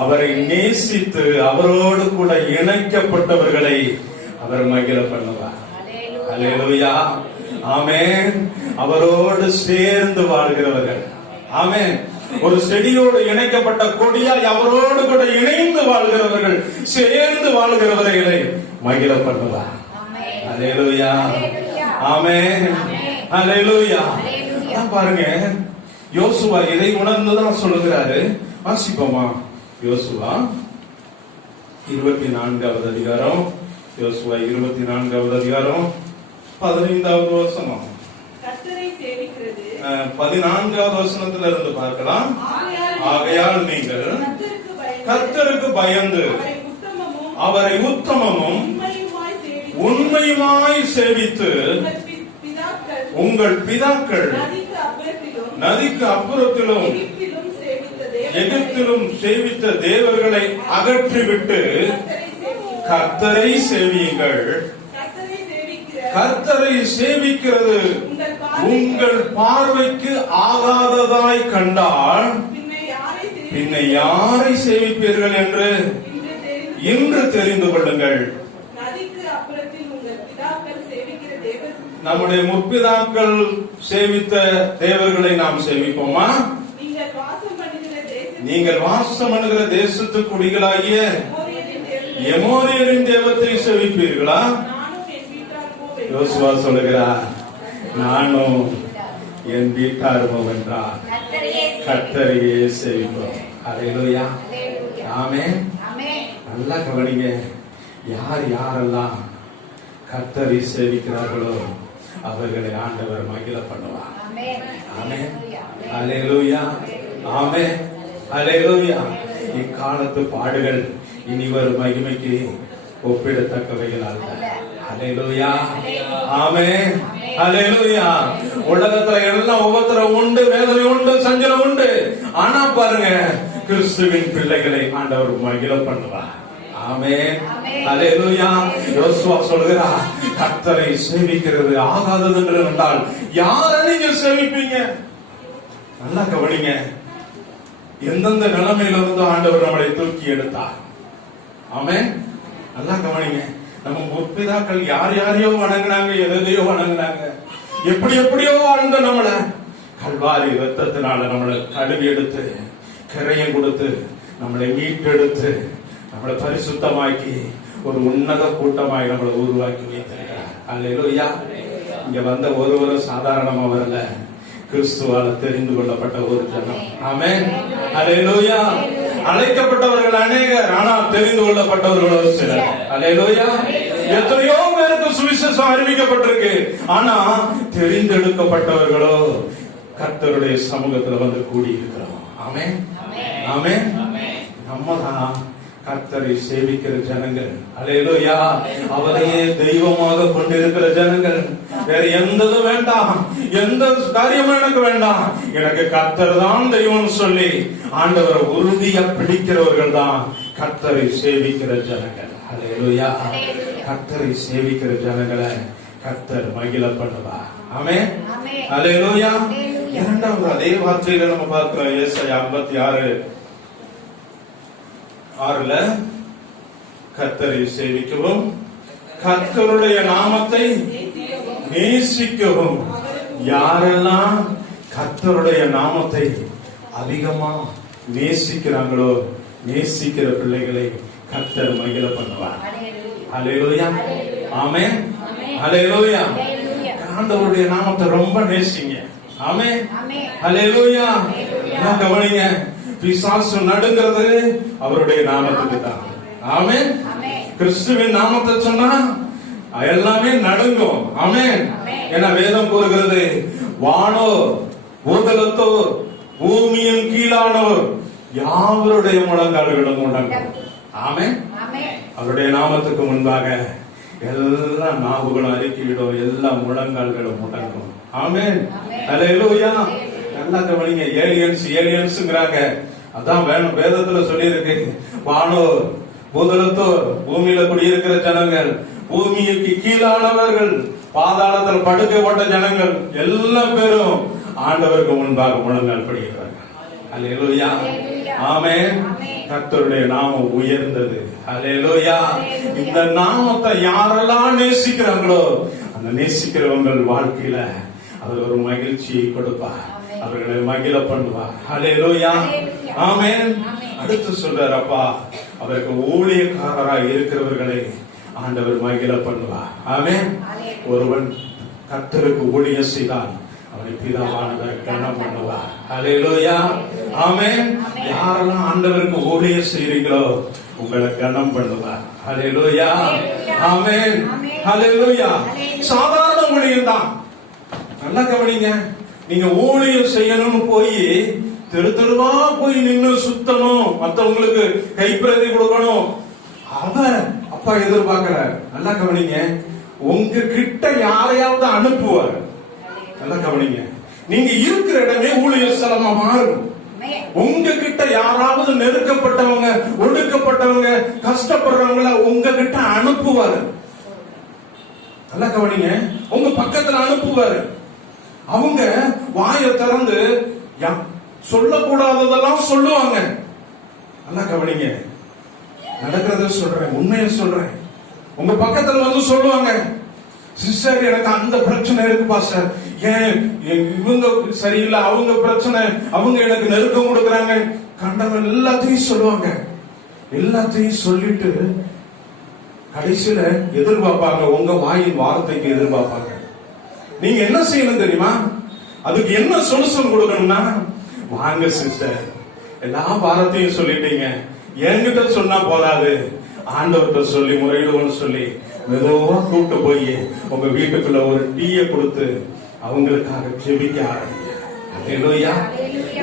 அவரை நேசித்து அவரோடு கூட இணைக்கப்பட்டவர்களை அவர் மகிழ பண்ணுவார். அல்லேலூயா. ஆமென். அவரோடு சேர்ந்து வாழ்கிறவர்கள். ஆமென். ஒரு செடியோடு இணைக்கப்பட்ட கொடியாய் அவரோடு கூட இணைந்து வாழ்கிறவர்கள், சேர்ந்து வாழ்கிறவர்களை மகிழ பண்ணுவார். அல்லேலூயா. ஆமென். அல்லேலூயா. பாருங்க, யோசுவா இதை உணர்ந்துதான் சொல்லுகிறாரு. வாசிப்போமா? யோசுவா 24வது அதிகாரம். யோசுவா 24வது அதிகாரம் 15வது வசனம். 14வது வசனத்துல இருந்து பார்க்கலாம். ஆகையால் நீங்கள் கர்த்தருக்கு பயந்து அவரை உத்தமமும் உண்மையுமாய் சேவித்து உங்கள் பிதாக்கள் நதிக்கு அப்புறத்திலும் எகிப்திலும் சேவித்த தேவர்களை அகற்றிவிட்டு கர்த்தரை சேவியுங்கள். கர்த்தரை சேவிக்கிறது உங்கள் பார்வைக்கு ஆகாததாய் கண்டால் பின்ன யாரை சேவிப்பீர்கள் என்று இன்று தெரிந்து கொள்ளுங்கள். நம்முடைய முற்பிதாக்கள் சேவித்த தேவர்களை நாம் சேவிப்போமா? நீங்கள் வாசம் பண்ணுகிற தேசத்து குடிகளாகிய எமோரியரின் தேவத்தை சேவிப்பீர்களா? யோசுவா சொல்லுகிறார், நானும் என் வீட்டாருமோ என்றார் கர்த்தரையே சேவிப்போம். அல்லேலூயா. ஆமென். நல்லா கவனிங்க, யார் யாரெல்லாம் கர்த்தரை சேவிக்கிறார்களோ அவர்களை ஆண்டவர் மகிழ பண்ணுவார். ஆமென். அல்லேலூயா. ஆமென். அல்லேலூயா. இக்காலத்து பாடுகள் இனி வரும் மகிமைக்கு ஒப்பிடத்தக்கவைகள் அல்ல. அல்லேலூயா. ஆமென். அல்லேலூயா. உலகத்துல எல்லாம் உபத்திரம் உண்டு, வேதனை உண்டு, சஞ்சலம் உண்டு. ஆனா பாருங்க, கிறிஸ்துவின் பிள்ளைகளை ஆண்டவர் மகிழ பண்ணுவார். ஆமென். அல்லேலூயா. யோசுவா சொல்கிறார், கர்த்தரை சேவிக்கிறது ஆகாதது என்று என்றால் யாரை நீங்க சேவிப்பீங்க? நல்லா கவனிங்க, எந்தெந்த நிலைமையில இருந்து ஆண்டவர் நம்மளை தூக்கி எடுத்தார். ஆமென். நல்லா கவனிங்க, நம்ம முற்பிதாக்கள் யார் யாரையோ வணங்கினாங்க, எதையோ வணங்கினாங்க, எப்படி எப்படியோ வாழ்ந்த நம்மள கல்வாரி ரத்தத்தினால நம்மளை கழுவி எடுத்து கரையம் கொடுத்து நம்மளை மீட்டெடுத்து நம்மளை பரிசுத்தமாக்கி ஒரு உன்னத கூட்டமாய் நம்மளை உருவாக்கி வைத்திருக்கிறார். அல்லேலூயா. இங்க வந்த ஒருவரும் சாதாரணமா வரல, கிறிஸ்துவால தெரிந்து கொள்ளப்பட்ட ஒரு ஜனம். ஆமென். அல்லேலூயா. அழைக்கப்பட்டவர்கள் அநேகர், ஆனா தெரிந்து கொள்ளப்பட்டவர்களோ சிலர். அல்லேலூயா. எத்தனையோ பேருக்கு சுவிசேஷம் அறிவிக்கப்பட்டிருக்கு, ஆனா தெரிந்தெடுக்கப்பட்டவர்களோ கர்த்தருடைய சமூகத்துல வந்து கூடி இருக்கிறோம். ஆமென், ஆமென். நம்ம தான் கர்த்தரை சேவிக்கிற ஜனங்கள். அல்லேலூயா. அவரையே தெய்வமாக கொண்டிருக்கிற ஜனங்கள். வேற எந்ததும் வேண்டாம், எந்த காரியமும் எனக்கு வேண்டாம், எனக்கு கர்த்தர் தான் தெய்வம் சொல்லி ஆண்டவரை உறுதியா பிடிக்கிறவர்கள் தான் கர்த்தரை சேவிக்கிற ஜனங்கள். அல்லேலூயா. கர்த்தரை சேவிக்கிற ஜனங்களை கர்த்தர் மகிழ பண்ணுவார். ஆமென், அல்லேலூயா. இரண்டாவது அதே வார்த்தையில நம்ம பார்க்கிறோம். ஏசாயா 56:6 கர்த்தரை சேவிக்கவும் கர்த்தருடைய நாமத்தை நேசிக்கவும். யாரெல்லாம் கர்த்தருடைய நாமத்தை அதிகமா நேசிக்கிறாங்களோ, நேசிக்கிற பிள்ளைகளை கர்த்தர் மகிழ பண்ணுவார். அல்லேலூயா. ஆமென், அல்லேலூயா. ஆண்டவருடைய நாமத்தை ரொம்ப நேசிங்க. ஆமென், அல்லேலூயா. கவனிங்க, பிசாசு நடுங்கிறது அவருடைய நாமத்துக்கு தான். ஆமென். கிறிஸ்துவின் நாமத்தை சொன்னா எல்லாமே நடுங்கும். ஆமென். என வேதம் கூறுகிறது, வானோர் பூதலத்தோர் பூமியின் கீழானோர் யாவருடைய முழங்கால்களும் முடங்கும். ஆமென். அவருடைய நாமத்துக்கு முன்பாக எல்லா நாவுகளும் அறிக்கையிடும், எல்லா முழங்கால்களும் முடங்கும். ஆமென், அல்லேலூயா. நல்லா கவனிங்க, ஏலியன்ஸ்ங்கறாங்க. அதான் வேணும், வேதத்துல சொல்லி இருக்கு. வானோர் பூதலத்தோர் பூமியில குடியிருக்கிற ஜனங்கள், பூமிக்கு கீழானவர்கள், பாதாளத்தில் படுக்கப்பட்ட ஜனங்கள் எல்லா பேரும் ஆண்டவருக்கு முன்பாக முழங்கால் படிக்கிறார்கள். அல்லேலூயா. ஆமென். கர்த்தருடைய நாமம் உயர்ந்தது. அல்லேலூயா. இந்த நாமத்தை யாரெல்லாம் நேசிக்கிறாங்களோ அந்த நேசிக்கிறவங்க வாழ்க்கையில அவர் ஒரு மகிழ்ச்சியை கொடுப்பார், அவர்களை மகிழ பண்ணுவார். அல்லேலூயா. ஆமென். அடுத்து சொல்றார், அப்பா அவருக்கு ஊழியக்காரராக இருக்கிறவர்களை ஆண்டவர் மகிழ பண்ணுவார். ஆமென். ஒருவன் கர்த்தருக்கு ஊழியம் செய்தால் அவனை பிதாவானவர் கனம் பண்ணுவார். அல்லேலூயா. ஆமென். யாரெல்லாம் ஆண்டவருக்கு ஊழியம் செய்றீங்களோ உங்களை கனம் பண்ணுவார். அல்லேலூயா. ஆமென், அல்லேலூயா. சாதாரண ஊழியம் தான். நல்லா கவனிங்க, நீங்க ஊழியம் செய்யணும்னு போய் தெரு தெருவா போய் நின்னு சுத்தணும், மத்தவங்களுக்கு கைப்பிரதி கொடுக்கணும், அத அப்பா எதிர்பார்க்கற. நல்லா கவனிங்க, உங்க கிட்ட யாரையாவது அனுப்புவார். நல்லா கவனிங்க, நீங்க இருக்கிற இடமே ஊழிய ஸ்தலமா மாறும். உங்க கிட்ட யாராவது நெருக்கப்பட்டவங்க, ஒடுக்கப்பட்டவங்க, கஷ்டப்படுறவங்கள உங்க கிட்ட அனுப்புவாரு. நல்லா கவனிங்க, உங்க பக்கத்துல அனுப்புவாரு. அவங்க வாயை திறந்து சொல்லக்கூடாததெல்லாம் சொல்லுவாங்க. நல்லா கவனிங்க, நடக்கிறத சொல்றேன், உண்மையை சொல்றேன். உங்க பக்கத்துல வந்து சொல்லுவாங்க, சிஸ்டர் எனக்கு அந்த பிரச்சனை இருக்கு பாஸ்டர், ஏன் இவங்க சரியில்லை, அவங்க பிரச்சனை, அவங்க எனக்கு நெருக்கம் கொடுக்கறாங்க, கண்டவன் எல்லாத்தையும் சொல்லுவாங்க. எல்லாத்தையும் சொல்லிட்டு கடைசியில எதிர்பார்ப்பாங்க, உங்க வாயின் வார்த்தைக்கு எதிர்பார்ப்பாங்க. நீங்க என்ன செய்யணும் தெரியுமா? அதுக்கு என்ன சொல்யூஷன் கொடுக்கணும்னா, வாங்க சிஸ்டர் எல்லா பாரத்தையும் சொல்லிட்டீங்க, என்கிட்ட சொன்னா போதாது, ஆண்டவர்கிட்ட சொல்லி முறையிடுவோம்னு சொல்லி மெதுவா கூப்பிட்டு போய் உங்க வீட்டுக்குள்ள ஒரு டீயை கொடுத்து அவங்களுக்காக ஜெபிக்க ஆரம்பிங்க. அல்லேலூயா.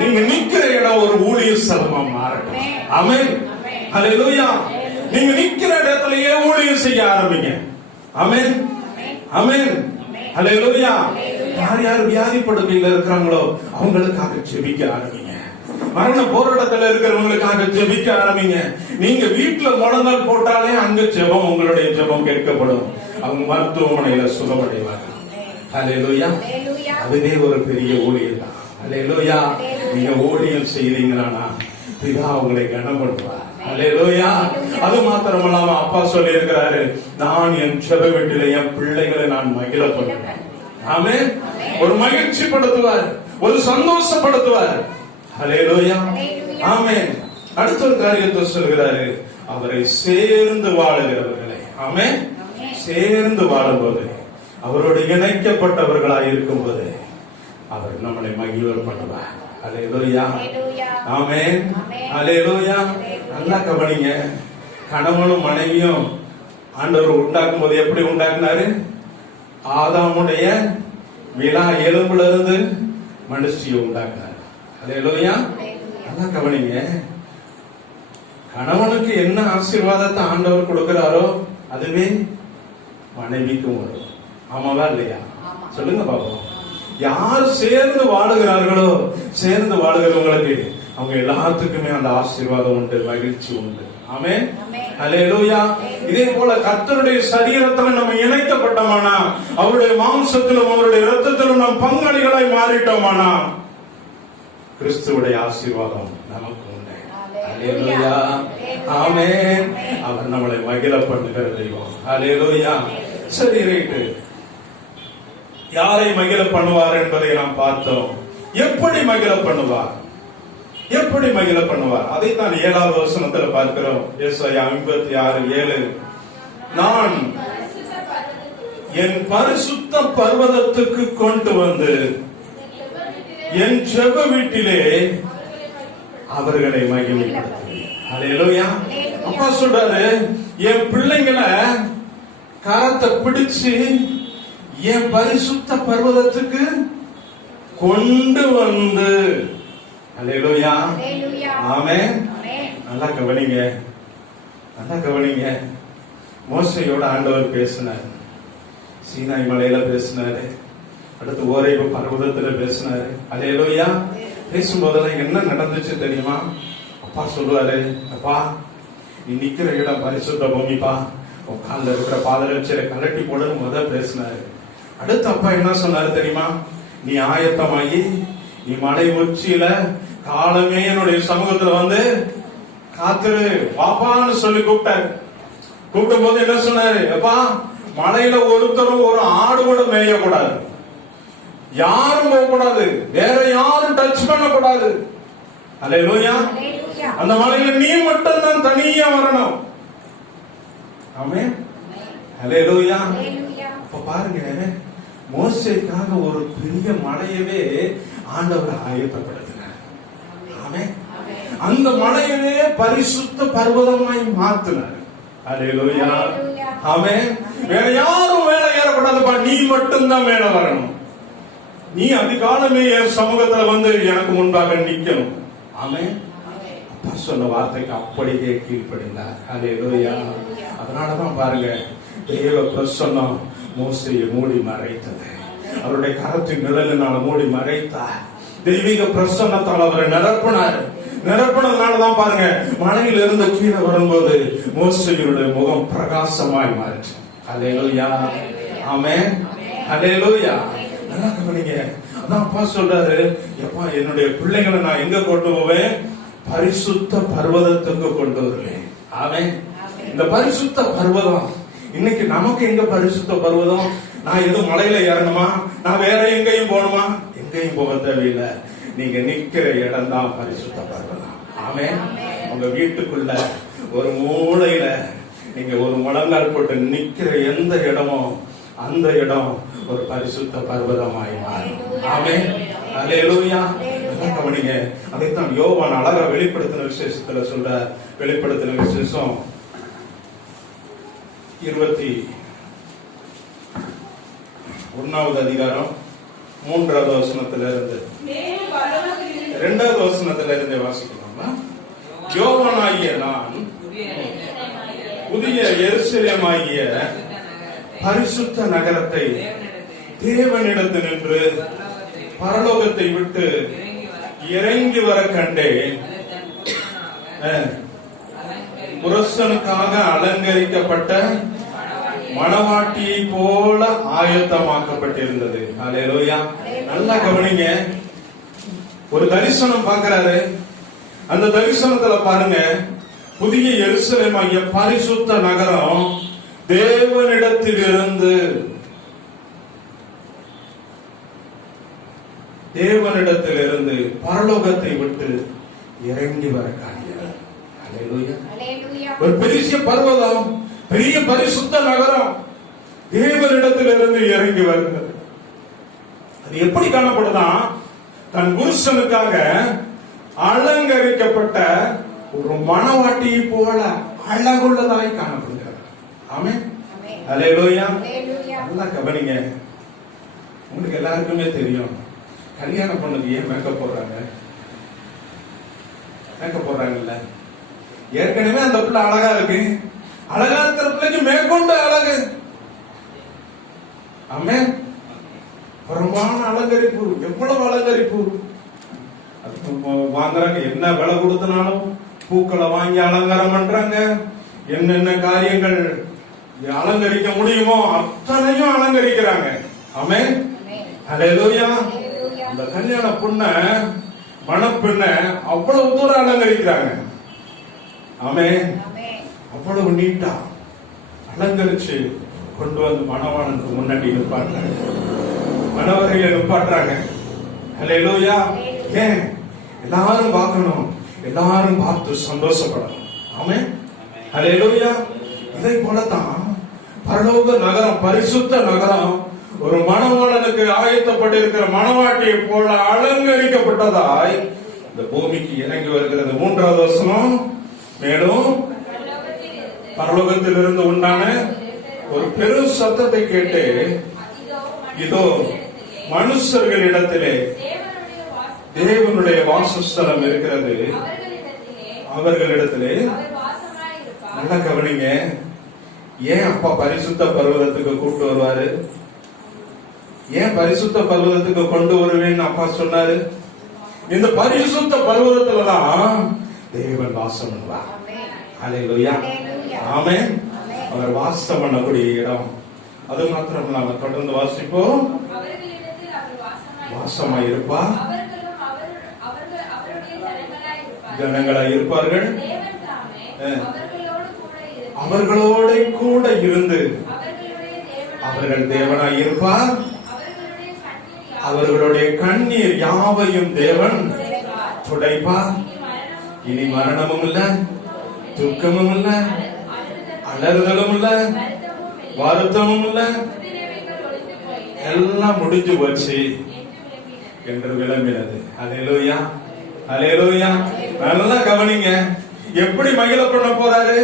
நீங்க நிக்கிற இடம் ஒரு ஊழிய ஸ்தலமா மாறட்டும். ஆமென், அல்லேலூயா. நீங்க நிக்கிற இடத்திலேயே ஊழியம் செய்ய ஆரம்பிங்க. ஆமென், ஆமென், அல்லேலூயா. யார் யார் வியாதி படுக்கையில இருக்கிறாங்களோ அவங்களுக்காக ஜெபிக்க ஆரம்பிங்க. மரண போராட்டத்தில் இருக்கிறவங்களுக்காக ஜெபிக்க ஆரம்பிங்க. நீங்க வீட்டுல முழங்கால் போட்டாலே அங்க ஜெபம், உங்களுடைய ஜெபம் கேட்கப்படும். அவங்க மருத்துவமனையில சுகமடைவாங்க. அல்லேலூயா. அதுவே ஒரு பெரிய ஊழியம் தான். அல்லேலூயா. நீங்க ஊழியம் செய்றீங்களா பிதா உங்களை கனம் பண்ணுவார். அல்லேலூயா. அது மாத்திரமல்லாம அப்பா சொல்லி இருக்கிறாரு, நான் என் ஜெப வீட்டில என் பிள்ளைகளை நான் மகிழ பண்ணுவேன். ஆமென். ஒரு மகிழ்ச்சி படுத்துவார், ஒரு சந்தோஷப்படுத்துவார். அல்லேலூயா. ஆமென். அடுத்த ஒரு காரியத்தை சொல்கிறாரு, அவரை சேர்ந்து வாழுகிறவர்களை. ஆமென். சேர்ந்து வாழும்போது, அவரோடு இணைக்கப்பட்டவர்களாய் இருக்கும்போது அவர் நம்மளை மகிழ பண்ணுவார். அல்லேலூயா. Hallelujah. ஆமென். ஆமென். அல்லேலூயா. நல்லா கவனிங்க. கணவனும் மனைவியும் ஆண்டவர் உண்டாக்கும் போது எப்படி உண்டாக்குனாரு? ஆதாமுடைய விலா எலும்புல இருந்து மனுஷியை உண்டாக்குனாரு. அல்லேலூயா. நல்லா கவனிங்க. கணவனுக்கு என்ன ஆசீர்வாதத்தை ஆண்டவர் கொடுக்கிறாரோ அதுவே மனைவிக்கும் வரும். ஆமாவா இல்லையா? சொல்லுங்க பாப்போம். யார் சேர்ந்து வாழுகிறார்களோ, சேர்ந்து வாழுகிறவங்களுக்கு அவங்க எல்லாத்துக்குமே அந்த ஆசீர்வாதம் உண்டு, மகிழ்ச்சி உண்டு. ஆமென். அல்லேலூயா. இதே போல கர்த்தருடைய சரீரத்துல நம்ம இணைக்கப்பட்டோமானா, அவருடைய மாம்சத்திலும் அவருடைய இரத்தத்திலும் நாம் பங்காளிகளாய் மாறிட்டோமானா, கிறிஸ்துவுடைய ஆசீர்வாதம் நமக்கு உண்டு. அல்லேலூயா. ஆமென். அவர் நம்மளை மகிழ பண்ணுகிற தெய்வம். அல்லேலூயா. சரி, ரைட்டு. யாரை மகிழ பண்ணுவார் என்பதை நாம் பார்த்தோம். எப்படி மகிழ பண்ணுவார்? எப்படி மகிழ பண்ணுவார்? அதைத்தான் 7வது வசனத்தில் பார்க்கிறோம். ஏசாயா 56:7. நான் என் பரிசுத்த பர்வதத்துக்கு கொண்டு வந்து என் ஜெப வீட்டிலே அவர்களை மகிமைப்படுத்துவேன். அல்லேலூயா. அப்பா சொல்றாரு, என் பிள்ளைங்களை கரத்தை பிடிச்சு என் பரிசுத்த பர்வதத்துக்கு கொண்டு வந்து. அல்லேலூயா. ஆமென். நல்லா கவனிங்க, நல்லா கவனிங்க. மோசேயோட ஆண்டவர் பேசினார். சீனாய் மலையில பேசினாரு, அடுத்து ஓரேபு பர்வதத்துல பேசினாரு. அல்லேலூயா. பேசும்போதெல்லாம் என்ன நடந்துச்சு தெரியுமா? அப்பா சொல்லுவாரு, அப்பா நீ நிக்கிற இடம் பரிசுத்த பூமிப்பா, உன் காலில் இருக்கிற பாதரட்சரை கலட்டி போடுன்னு முதல் பேசினாரு. அடுத்து அப்பா என்ன சொன்னாரு தெரியுமா? நீ ஆயத்தமாகி நீ மலை உச்சியில காலமே என்னுடைய சமூகத்துல வந்து காத்துரு பாப்பான்னு சொல்லி கூப்பிட்டாரு. கூப்பிடும் போது என்ன சொன்னாரு? அப்பா மலையில ஒருத்தரும் ஒரு ஆடு கூட மேயக்கூடாது, யாரும் போக கூடாது, வேற யாரும் டச் பண்ணக்கூடாது. அல்லேலூயா. அந்த மலையில நீ மட்டும் தான் தனியா வரணும். ஆமென். அல்லேலூயா. அப்ப பாருங்க, மோசேக்காக ஒரு பெரிய மலையவே ஆண்டவர் ஆயத்தப்படுத்தினார். ஆமென். அந்த மலையவே பரிசுத்த பர்வதமாய் மாத்தினார். அல்லேலூயா. ஆமென். வேற யாரும் மேல ஏறக்கூடாதுப்பா, நீ மட்டும் தான் மேல வரணும். நீ அதிகாலமே என் சமூகத்துல வந்து எனக்கு முன்பாக நிக்கணும். ஆமென். அப்பா சொன்ன வார்த்தைக்கு அப்படியே கீழ்ப்படிந்தார். அல்லேலூயா. அதனாலதான் பாருங்க, தேவ பிரசன்னம் மோசேயை மூடி மறைத்தது. அவருடைய கரத்தின் நிழலினால் மூடி மறைத்தார். தெய்வீக பிரசன்னத்தால் அவரை நிரப்பினார். நிரப்பினதுனாலதான் பாருங்க, மலையில இருந்து கீழே வரும்போது மோசேயுடைய முகம் பிரகாசமாய் மாறிச்சு. அல்லேலூயா. ஆமென். அல்லேலூயா. நல்லா கவனிங்க. அதான் அப்பா சொல்றாரு, எப்பா என்னுடைய பிள்ளைகளை நான் எங்க கொண்டு போவேன்? பரிசுத்த பர்வதத்துக்கு கொண்டு வருவேன். ஆமென். இந்த பரிசுத்த பர்வதம் இன்னைக்கு நமக்கு எங்க பரிசுத்த பர்வதம்? நான் எதுவும் மலையில ஏறணுமா? நான் வேற எங்கேயும் போகணுமா? எங்கேயும் போக தேவையில்லை. நீங்க நிக்கிற இடம் தான் பரிசுத்த பர்வதம். ஆமென். உங்க வீட்டுக்குள்ள ஒரு மூலையில நீங்க ஒரு முழங்கால் போட்டு நிக்கிற எந்த இடமோ அந்த இடம் ஒரு பரிசுத்த பர்வதமாய் மாறும். ஆமென். அல்லேலூயா. கவனிங்க. அதைத்தான் யோவான் அழகா வெளிப்படுத்தின விசேஷத்துல சொல்ற. வெளிப்படுத்தின விசேஷம் 21வது அதிகாரம் 3வது வசனத்துல இருந்து 2வது வசனத்துல இருந்து வாசிக்கலாமா? யோவானாகிய நான் புதிய எருசலேமாகிய பரிசுத்த நகரத்தை தேவனிடத்தில் நின்று பரலோகத்தை விட்டு இறங்கி வர கண்டேன். புருஷனுக்காக அலங்கரிக்கப்பட்ட மணவாட்டியை போல ஆயத்தமாக்கப்பட்டிருந்தது. அல்லேலூயா. நல்லா கவனிங்க. ஒரு தரிசனம் பார்க்கிறாரு. அந்த தரிசனத்துல பாருங்க, புதிய எருசலேமாகிய பரிசுத்த நகரம் தேவனிடத்திலிருந்து பரலோகத்தை விட்டு இறங்கி வர காண்கிறார். அல்லேலூயா. ஒரு பெரிய பர்வதம், பெரிய பரிசுத்த நகரம் தேவனிடத்திலிருந்து இறங்கி வருகிறது. அது எப்படி காணப்படுதான்? தன் புருஷனுக்காக அலங்கரிக்கப்பட்ட ஒரு மணவாட்டியை போல அழகுள்ளதாய் காணப்படுகிறார். ஆமென். அல்லேலூயா. நல்லா கவனிங்க. உங்களுக்கு எல்லாருக்குமே தெரியும், கல்யாணம் பண்ணது ஏன் மேக்கப் போடுறாங்க? மேக்கப் போடுறாங்கல்ல, ஏற்கனவே அந்த பிள்ளை அழகா இருக்கு, அழகா இருக்கிற பிள்ளைக்கு மேற்கொண்டு அழகு. ஆமென். புறம்பான அலங்கரிப்பு, எவ்வளவு அலங்கரிப்பு வாங்குறாங்க. என்ன விலை கொடுத்தனாலும் பூக்களை வாங்கி அலங்காரம் பண்றாங்க. என்னென்ன காரியங்கள் அலங்கரிக்க முடியுமோ அத்தனையும் அலங்கரிக்கிறாங்க. ஆமென். அல்லேலூயா. அந்த கல்யாண பொண்ண மணப்பெண்ண அவ்வளவு தூரம் அலங்கரிக்கிறாங்க. ஆமென். அவ்வளவு நீட்டா அலங்கரிச்சு கொண்டு வந்து மணவாளனுக்கு முன்னாடி நிப்பாட்டுறாங்க, மணவரையில நிப்பாட்டுறாங்க. அல்லேலூயா. ஏன்? எல்லாரும் பார்க்கணும், எல்லாரும் பார்த்து சந்தோஷப்படணும். ஆமென். அல்லேலூயா. இதை போலதான் பரலோக நகரம், பரிசுத்த நகரம் ஒரு மணவாளனுக்கு ஆயத்தப்பட்டிருக்கிற மணவாட்டியை போல அலங்கரிக்கப்பட்டதாய் இந்த பூமிக்கு இறங்கி வருகிறது. 3வது வசனம், மேலும் பரலோகத்திலிருந்து உண்டான ஒரு பெரும் சத்தத்தை கேட்டு, இதோ மனுஷர்களிடத்திலே தேவனுடைய வாசஸ்தலம் இருக்கிறது, அவர்களிடத்திலே. நல்லா கவனிங்க. ஏன் அப்பா பரிசுத்த பர்வதத்துக்கு கூட்டு வருவாரு? ஏன் பரிசுத்த பர்வதத்துக்கு கொண்டு வருவேன்னு அப்பா சொன்னாரு? இந்த பரிசுத்த பர்வதத்துலதான் தேவன் வாசம் பண்ணுவார். அல்லேலூயா. ஆமென். அவர் வாசம் பண்ணக்கூடிய இடம். அது மாத்திரம் இல்லாம தொடர்ந்து வாசிப்போம். வாசமாய் இருப்பார், ஜனங்களாய் இருப்பார்கள், அவர்களோட கூட இருந்து அவர்கள் தேவனாய் இருப்பார். அவர்களுடைய கண்ணீர் யாவையும் தேவன் துடைப்பார். இனி மரணமும் இல்ல, துக்கமும் இல்ல, அலறுதலும் இல்ல, வருத்தமும் இல்ல, எல்லாம் முடிஞ்சு போச்சு என்று விளம்பினது. அல்லேலூயா. அல்லேலூயா. நல்லா கவனிங்க. எப்படி மகிழ பண்ண போறாரு?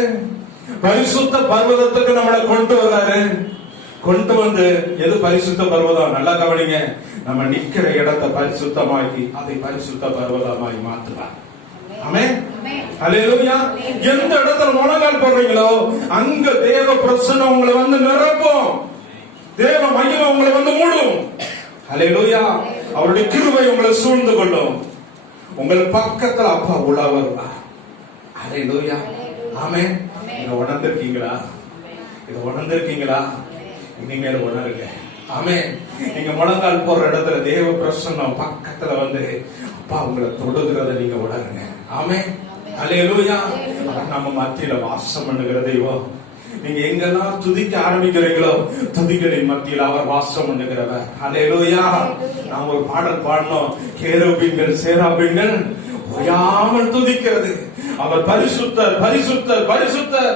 பரிசுத்த பர்வதத்துக்கு நம்மளை கொண்டு வர்றாரு. கொண்டு வந்து, எது பரிசுத்த பர்வதம்? நல்லா கவனிங்க. நம்ம நிக்கிற இடத்தை பரிசுத்தமாக்கி அதை பரிசுத்த பர்வதமாய் மாற்றுவார். ஆமென். அல்லேலூயா. எந்த இடத்துல முழங்கால் போடுறீங்களோ அங்க தேவ பிரசன்னம் உங்களை வந்து நிரப்பும், தேவ மகிமை உங்களை வந்து மூடும். அல்லேலூயா. அவருடைய கிருபை உங்களை சூழ்ந்து கொள்ளும். உங்கள் பக்கத்துல அப்பா உலா வருவார். அல்லேலூயா. ஆமென். இத உணர்ந்திருக்கீங்களா? இத உணர்ந்திருக்கீங்களா? இனிமேல் உணருங்க. ஆமென். நீங்க முழங்கால் போற இடத்துல தேவ பிரசன்னம் பக்கத்துல வந்து அப்பா உங்களை தொடுகிறத நீங்க உணருங்க. ஆமென். அல்லேலூயா. நம்ம மத்தியில வாசம் பண்ணுகிற தெய்வம். நீங்க எங்கெல்லாம் துதிக்க ஆரம்பிக்கிறீங்களோ துதிகளின் மத்தியில் அவர் வாசம் பண்ணுகிறவர். அல்லேலூயா. நாம் ஒரு பாடல் பாடணும், கேருபீன்கள் சேராபீன்கள் ஓயாமல் துதிக்கிறது. அவர் பரிசுத்தர், பரிசுத்தர், பரிசுத்தர்.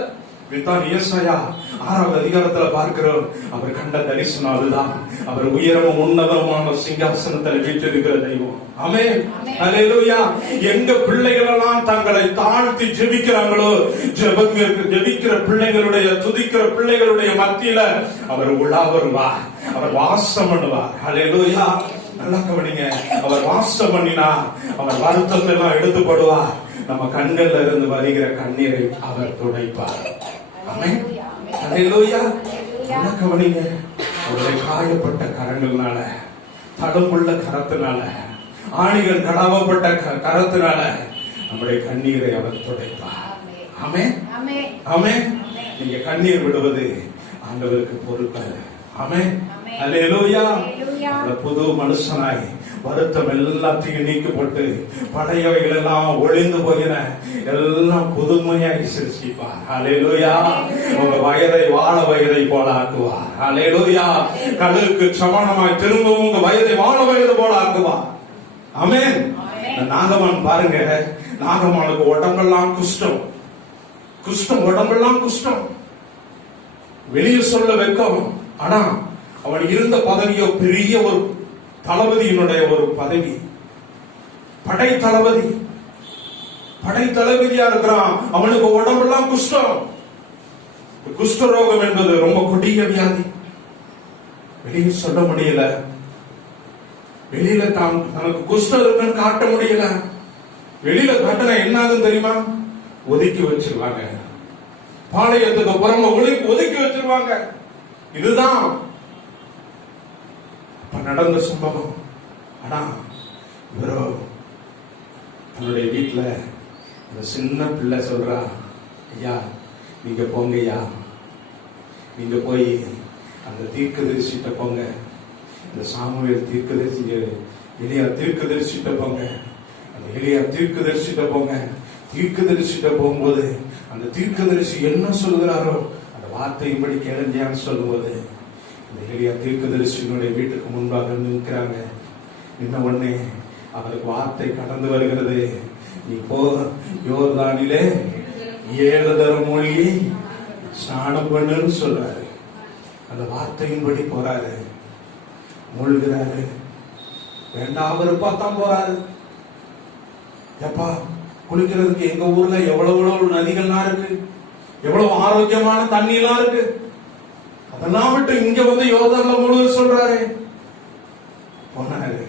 இதுதான் ஏசாயா 6வது அதிகாரத்துல பார்க்கிறோம். அவர் கண்ட தரிசனம் அதுதான். அவர் உயரமும் உன்னதமான சிங்காசனத்தில் வீற்றிருக்கிற தெய்வம். ஆமென். அல்லேலூயா. எங்க பிள்ளைகள் எல்லாம் தங்களை தாழ்த்தி ஜெபிக்கிறாங்களோ, ஜெபிக்கிற பிள்ளைகளுடைய, துதிக்கிற பிள்ளைகளுடைய மத்தியில அவர் உலா வருவார், அவர் வாசம் பண்ணுவார். அல்லேலூயா. நல்லா கவனிங்க. அவர் வாசம் பண்ணினா அவர் வருத்தத்தை எல்லாம் எடுத்துப்படுவார். நம்ம கண்கள்ல இருந்து வருகிற கண்ணீரை அவர் துடைப்பார். ஆமென். அல்லேலூயா. நல்லா கவனிங்க. அவருடைய காயப்பட்ட கரங்கள்னால, தடம்புள்ள கரத்தினால, ஆணிகள் கடாவப்பட்ட கரத்தினால நம்முடைய கண்ணீரை அவர் துடைப்பார். ஆமென். ஆமென். நீங்க கண்ணீர் விடுவது ஆண்டவருக்கு பொறுப்பாரு. ஆமென். அல்லேலூயா. புது மனுஷனாய் வருத்தம் எல்லாத்தையும் நீக்கப்பட்டு பழையவைகள் எல்லாம் ஒளிந்து போயின எல்லாம் புதுமையாய் சிருஷ்டிப்பார். அல்லேலூயா. உங்க வயதை வாழ வயதை போல ஆக்குவார். அல்லேலூயா. கடலுக்கு சமணமாய் திரும்ப உங்க வயதை வாழ வயது போல ஆக்குவார். ஆமென். நாகமான் பாருங்க, நாகமானுக்கு உடம்பெல்லாம் குஷ்டம், குஷ்டம், உடம்பெல்லாம் குஷ்டம், வெளியே சொல்ல வெக்கம். ஆனா அவன் இருந்த பதவியோ பெரிய ஒரு தளபதியினுடைய ஒரு பதவி. படை தளபதியா இருக்கிறான். அவனுக்கு உடம்பெல்லாம் குஷ்டம். குஷ்டரோகம் என்பது ரொம்ப கொடிய வியாதி. வெளியே சொல்ல முடியல. வெளியில தனக்கு குஷ்டம் இருக்குன்னு காட்ட முடியல. வெளியில காட்டினா என்ன ஆகும் தெரியுமா? ஒதுக்கி வச்சிருவாங்க. பாளையத்துக்கு புறம்ப ஒதுக்கி வச்சிருவாங்க. இதுதான் நடந்த சம்பவம். ஆனா இவரோ தன்னுடைய வீட்டுல இந்த சின்ன பிள்ளை சொல்றா, ஐயா நீங்க போங்க, ஐயா நீங்க போய் அந்த தீர்க்கதரிசிட்ட போங்க, இந்த சாமுவேல் தீர்க்கதரிசி எலியா தீர்க்கதரிசிட்ட போங்க, அந்த எலியா தீர்க்கதரிசிட்ட போங்க. தீர்க்கதரிசிட்ட போகும்போது அந்த தீர்க்கதரிசி என்ன சொல்கிறாரோ அந்த வார்த்தையின்படி கேளுங்கன்னு சொல்லும்போது இந்த எலியா தீர்க்கதரிசியினுடைய வீட்டுக்கு முன்பாக நிற்கிறாங்க. என்ன உடனே அவருக்கு வார்த்தை கடந்து வருகிறது. நீ போ, யோர்தானிலே 7 தரம் மூழ்கி ஸ்நானம் பண்ணுன்னு சொல்றாரு. அந்த வார்த்தையின்படி போறாரு, மூழ்கிறாரு. வேண்டாம் விருப்பத்தான் போறாரு. எப்பா குளிக்கிறதுக்கு எங்க ஊர்ல எவ்வளவு நதிகள்லாம் இருக்கு, எவ்வளவு ஆரோக்கியமான தண்ணி எல்லாம் இருக்கு. அதெல்லாம் விட்டு இங்க வந்து யோர்தான்ல முழுக சொல்றாரு. போனாரு,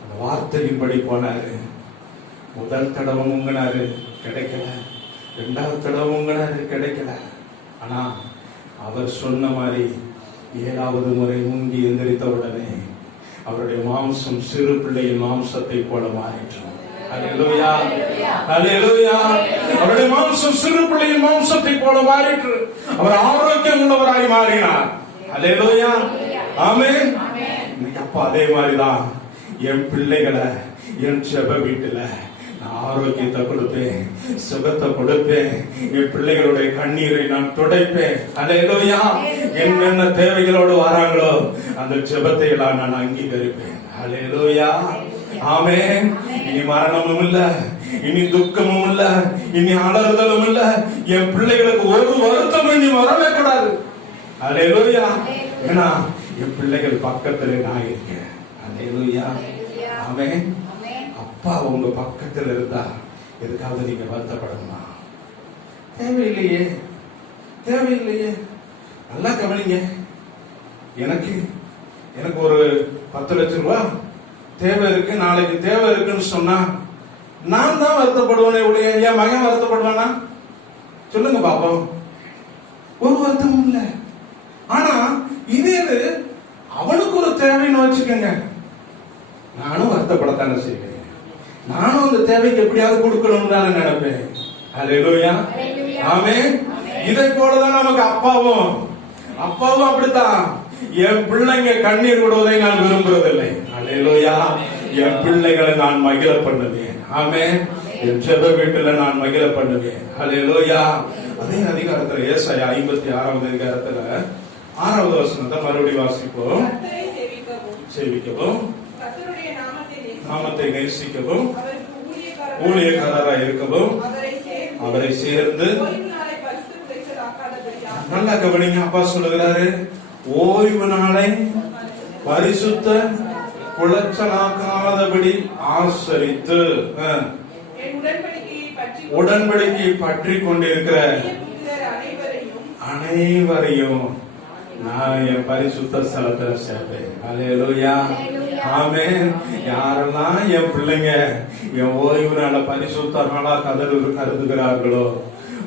அந்த வார்த்தையின்படி போனாரு. முதல் தடவை முங்கினாரு, கிடைக்கல. 2வது தடவை முங்கினாரு, கிடைக்கல. ஆனா அவர் சொன்ன மாதிரி 7வது முறை முங்கி எந்திரித்த உடனே அவருடைய மாம்சம் சிறு பிள்ளையின் மாம்சத்தை போல மாறிற்று. அல்லேலூயா, அல்லேலூயா. அவருடைய மாம்சம் சிறு பிள்ளையின் மாம்சத்தை போல மாறிற்று. அவர் ஆரோக்கியம் உள்ளவராய் மாறினார். அல்லேலூயா, ஆமென். அப்ப அதே மாதிரிதான் என் பிள்ளைகளை என் செப வீட்டுல நான் ஆரோக்கியத்தை கொடுப்பேன், சுகத்தை கொடுப்பேன். என் பிள்ளைகளுடைய கண்ணீரை நான் துடைப்பேன். அல்லேலூயா. என்னென்ன தேவைகளோடு வராங்களோ அந்த ஜெபத்தை எல்லாம் நான் அங்கீகரிப்பேன். அல்லேலூயா, ஆமென். இனி மரணமும் இல்ல, இனி துக்கமும் இல்ல, இனி அலறுதலும் இல்ல. என் பிள்ளைகளுக்கு ஒரு வருத்தம் இனி வரவே கூடாது. அல்லேலூயா. ஏன்னா என் பிள்ளைகள் பக்கத்துல நான் இருக்கேன். அல்லேலூயா, ஆமென். அப்பா உங்க பக்கத்துல இருந்தா எதுக்காவது நீங்க வருத்தப்படணுமா? தேவையில்லையே, தேவையில்லையே. நல்லா கவனிங்க. எனக்கு ஒரு 10 லட்சம் ரூபாய் தேவை இருக்கு, நாளைக்கு தேவை இருக்குன்னு சொன்னா நான் தான் வருத்தப்படுவேனே ஒழிய என் மகன் வருத்தப்படுவானா? சொல்லுங்க பாப்போம். ஒரு வருத்தமும் இல்ல. ஆனா இதே அவனுக்கு ஒரு தேவைன்னு வச்சுக்கோங்க, நானும் வருத்தப்படத்தானே செய்வேன். நானும் அந்த தேவைக்கு எப்படியாவது கொடுக்கணும்னு தானே நினைப்பேன். அல்லேலூயா, ஆமென். இதை போலதான் நமக்கு அப்பாவும் அப்படித்தான். என் பிள்ளைங்க கண்ணீர் விடுவதை நான் விரும்புறதில்லை. அல்லேலூயா. என் பிள்ளைகளை நான் மகிழ பண்ணுவேன். ஆமென். என் ஜெப வீட்டுல நான் மகிழ பண்ணுவேன். அல்லேலூயா. அதே அதிகாரத்துல ஏசாயா 56வது அதிகாரத்துல 6வது வசனத்தை மறுபடியும் வாசிப்போம். சேவிக்கவும், நாமத்தை நேசிக்கவும், ஊழியக்காரராய் இருக்கவும், அவரை சேர்ந்து. நல்லா கவனிங்க. அப்பா சொல்லுகிறாரு, ஓய்வு நாளை பரிசுத்த குலைச்சலாக்காதபடி ஆசரித்து உடன்படிக்கையை பற்றி கொண்டிருக்கிற அனைவரையும் நான் என் பரிசுத்த ஸ்தலத்துல சேர்ப்பேன். அல்லேலூயா, ஆமென். யாரெல்லாம் என் பிள்ளைங்க என் ஓய்வு நாள பரிசுத்த நாளா கருதுகிறார்களோ,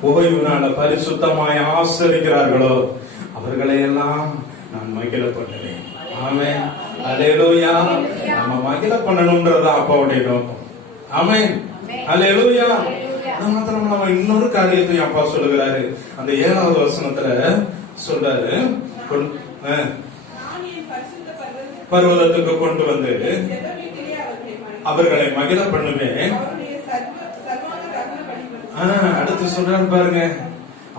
ஓய்வு நாள பரிசுத்தமாய் ஆசரிக்கிறார்களோ அவர்களை எல்லாம் நான் மகிழ பண்ணுவேன். ஆமென். அல்லேலூயா. நம்ம மகிழ பண்ணணும்ன்றது அப்பாவுடைய நோக்கம். ஆமென். அல்லேலூயா. அது மாத்திரம் நம்ம இன்னொரு காரியத்தையும் அப்பா சொல்லுகிறாரு. அந்த 7வது வசனத்துல சொல்றாரு, பர்வதத்துக்கு கொண்டு வந்து அவர்களை மகிழ பண்ணுவேன். அடுத்து சொல்றாரு பாருங்க.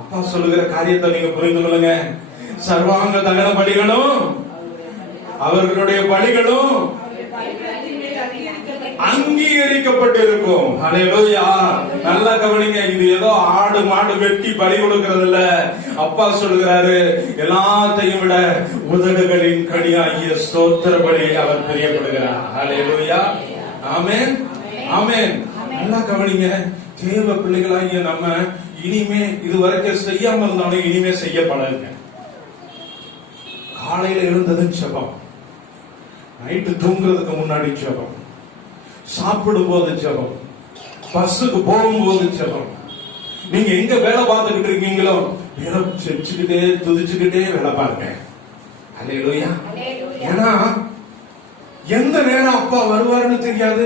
அப்பா சொல்லுகிற காரியத்தை நீங்க புரிந்து கொள்ளுங்க. சர்வாங்க தகன பலிகளும் அவர்களுடைய பலிகளும் அங்கீகரிக்கப்பட்டிருக்கும். அல்லேலூயா. நல்லா கவனிங்க. இது ஏதோ ஆடு மாடு வெட்டி பலி கொடுக்கிறது இல்ல. அப்பா சொல்லுகிறாரு, எல்லாத்தையும் விட உதடுகளின் கனியாகிய ஸ்தோத்திர பலியை அவர் பிரியப்படுகிறார். அல்லேலூயா, ஆமென். ஆமென். நல்லா கவனிங்க. தேவ பிள்ளைகளாகிய நம்ம இனிமே இதுவரைக்கும் செய்யாம இருந்தாலும் இனிமே செய்ய பழகுங்க. காலையில எழுந்தது ஜெபம், நைட்டு தூங்குறதுக்கு முன்னாடி ஜெபம், சாப்பிடும் போது ஜெபம், பஸ்ஸுக்கு போகும்போது ஜெபம். நீங்க எங்க வேலை பார்த்துக்கிட்டு இருக்கீங்களோ வேலை செஞ்சுக்கிட்டே துதிச்சுக்கிட்டே வேலை பாருங்க. அல்லேலூயா. ஏன்னா எந்த நேரம் அப்பா வருவாருன்னு தெரியாது,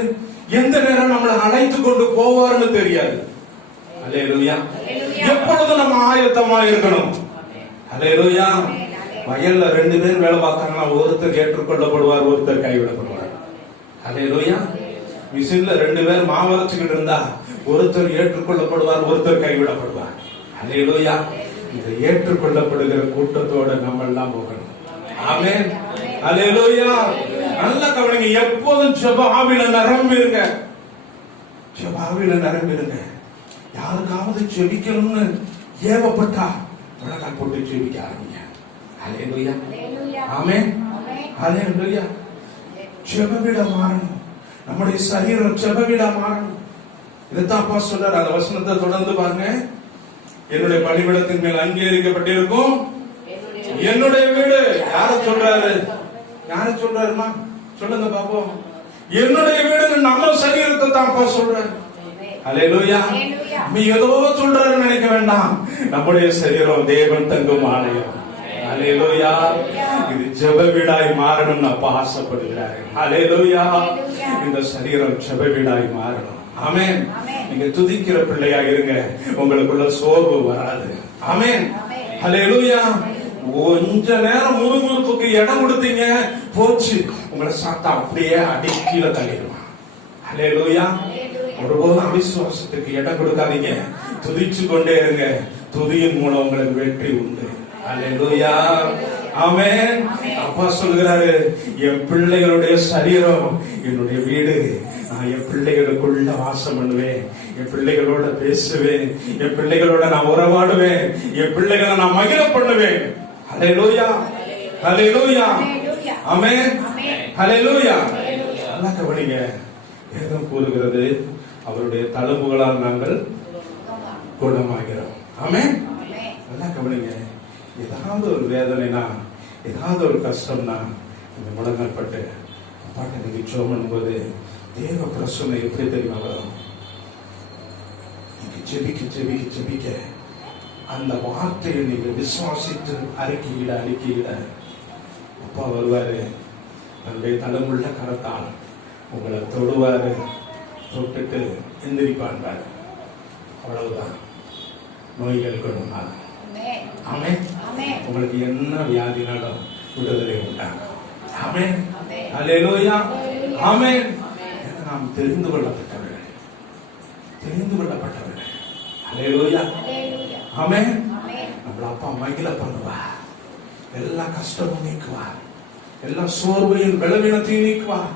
எந்த நேரம் நம்மளை அழைத்து கொண்டு போவாருன்னு தெரியாது. அல்லேலூயா. எப்பொழுதும் நம்ம ஆயத்தமா இருக்கணும். அல்லேலூயா. வயல்ல 2 பேர் வேலை பார்த்தாங்கன்னா ஒருத்தர் ஏற்றுக்கொள்ளப்படுவார், ஒருத்தர் கைவிடப்படுவார். அல்லேலூயா. மிஷின்ல 2 பேர் மாவரைச்சுக்கிட்டு இருந்தா ஒருத்தர் ஏற்றுக்கொள்ளப்படுவார், ஒருத்தர் கைவிடப்படுவார். அல்லேலூயா. இந்த ஏற்றுக்கொள்ளப்படுகிற கூட்டத்தோட நம்ம எல்லாம் போகணும். ஆமென். அல்லேலூயா. நல்ல கவனிங்க. எப்போதும் ஜெப ஆவியில நிரம்பிருங்க. ஜெப ஆவியில நிரம்பிருங்க. யாருக்காவது ஜெபிக்கணும்னு ஏவப்பட்டா உலகம் போட்டு ஜெபிக்க ஆரம்பிங்க. அல்லேலூயா. ஆமென். அல்லேலூயா. ஜெபவிட மாறணும். நம்முடைய சரீரம் ஜெபவிட மாறணும். இதைத்தான் அப்பா சொல்றாரு. அந்த வசனத்தை தொடர்ந்து பாருங்க. என்னுடைய பலிபீடத்தின் மேல் அங்கீகரிக்கப்பட்டிருக்கும் என்னுடைய வீடு. யார சொல்றாரு? யார சொல்றாருமா? சொல்லுங்க பாப்போம். என்னுடைய வீடு நம்ம சரீரத்தை தான் அப்பா சொல்றாரு. அல்லேலூயா. நீ ஏதோ சொல்றாருன்னு நினைக்க வேண்டாம். நம்முடைய சரீரம் தேவன் தங்கும் ஆலயம். அல்லேலூயா. இது ஜெப வீடாய் மாறணும் அப்பா ஆசைப்படுகிறாரு. அல்லேலூயா. இந்த சரீரம் ஜெப வீடாய் மாறணும். ஆமென். நீங்க துதிக்கிற பிள்ளையா இருங்க, உங்களுக்குள்ள சோர்வு வராது. ஆமென். அல்லேலூயா. கொஞ்ச நேரம் முறுமுறுப்புக்கு இடம் கொடுத்தீங்க, போச்சு. உங்களை சாத்தா அப்படியே அடி கீழே தள்ளிடுவான். அல்லேலூயா. ஒருபோதும் அவிசுவாசத்துக்கு இடம் கொடுக்காதீங்க. துதிச்சு கொண்டே இருங்க. துதியின் மூலம் உங்களுக்கு வெற்றி உண்டு. அல்லேலூயா. ஆமென். அப்பா சொல்கிறாரு, என் பிள்ளைகளுடைய சரீரம் என்னுடைய வீடு. நான் என் பிள்ளைகளுக்குள்ள வாசம் பண்ணுவேன், என் பிள்ளைகளோட பேசுவேன், என் பிள்ளைகளோட நான் உறவாடுவேன், என் பிள்ளைகளை நான் மகிழ பண்ணுவேன். அல்லேலூயா. அல்லேலூயா. ஆமென். அல்லேலூயா. நல்லா கவனிங்க. வேதம் கூறுகிறது, அவருடைய தழும்புகளால் நாங்கள் குணமாகிறோம். ஆமென். நல்லா கவனிங்க. ஏதாவது ஒரு வேதனைனா, ஏதாவது ஒரு கஷ்டம்னா இந்த முழங்கால் பட்டு அப்பாட்ட நீங்க ஜெபம் போது தேவ பிரசன்னை எப்படி தெரியுமா வரும்? நீங்க ஜெபிக்க ஜெபிக்க ஜெபிக்க அந்த வார்த்தையை நீங்க விசுவாசித்து அறிக்கையிட அப்பா வருவாரு. தன்னுடைய தளமுள்ள கரத்தால் உங்களை தொடுவாரு, தொட்டுட்டு எந்திரிப்பான்பாரு. அவ்வளவுதான். நோய்கள் குணமாகும். ஆமென். உங்களுக்கு என்ன வியாதினாலும் விடுதலை உண்டாகும். ஆமென். அல்லேலூயா. ஆமென். நாம் தெரிந்து கொள்ளப்பட்டவர்கள், தெரிந்து கொள்ளப்பட்டவர்கள். அல்லேலூயா. ஆமென். நம்மள அப்பா மகிழ பண்ணுவார். எல்லா கஷ்டமும் நீக்குவார், எல்லா சோர்வையும் பலவீனத்தையும் நீக்குவார்.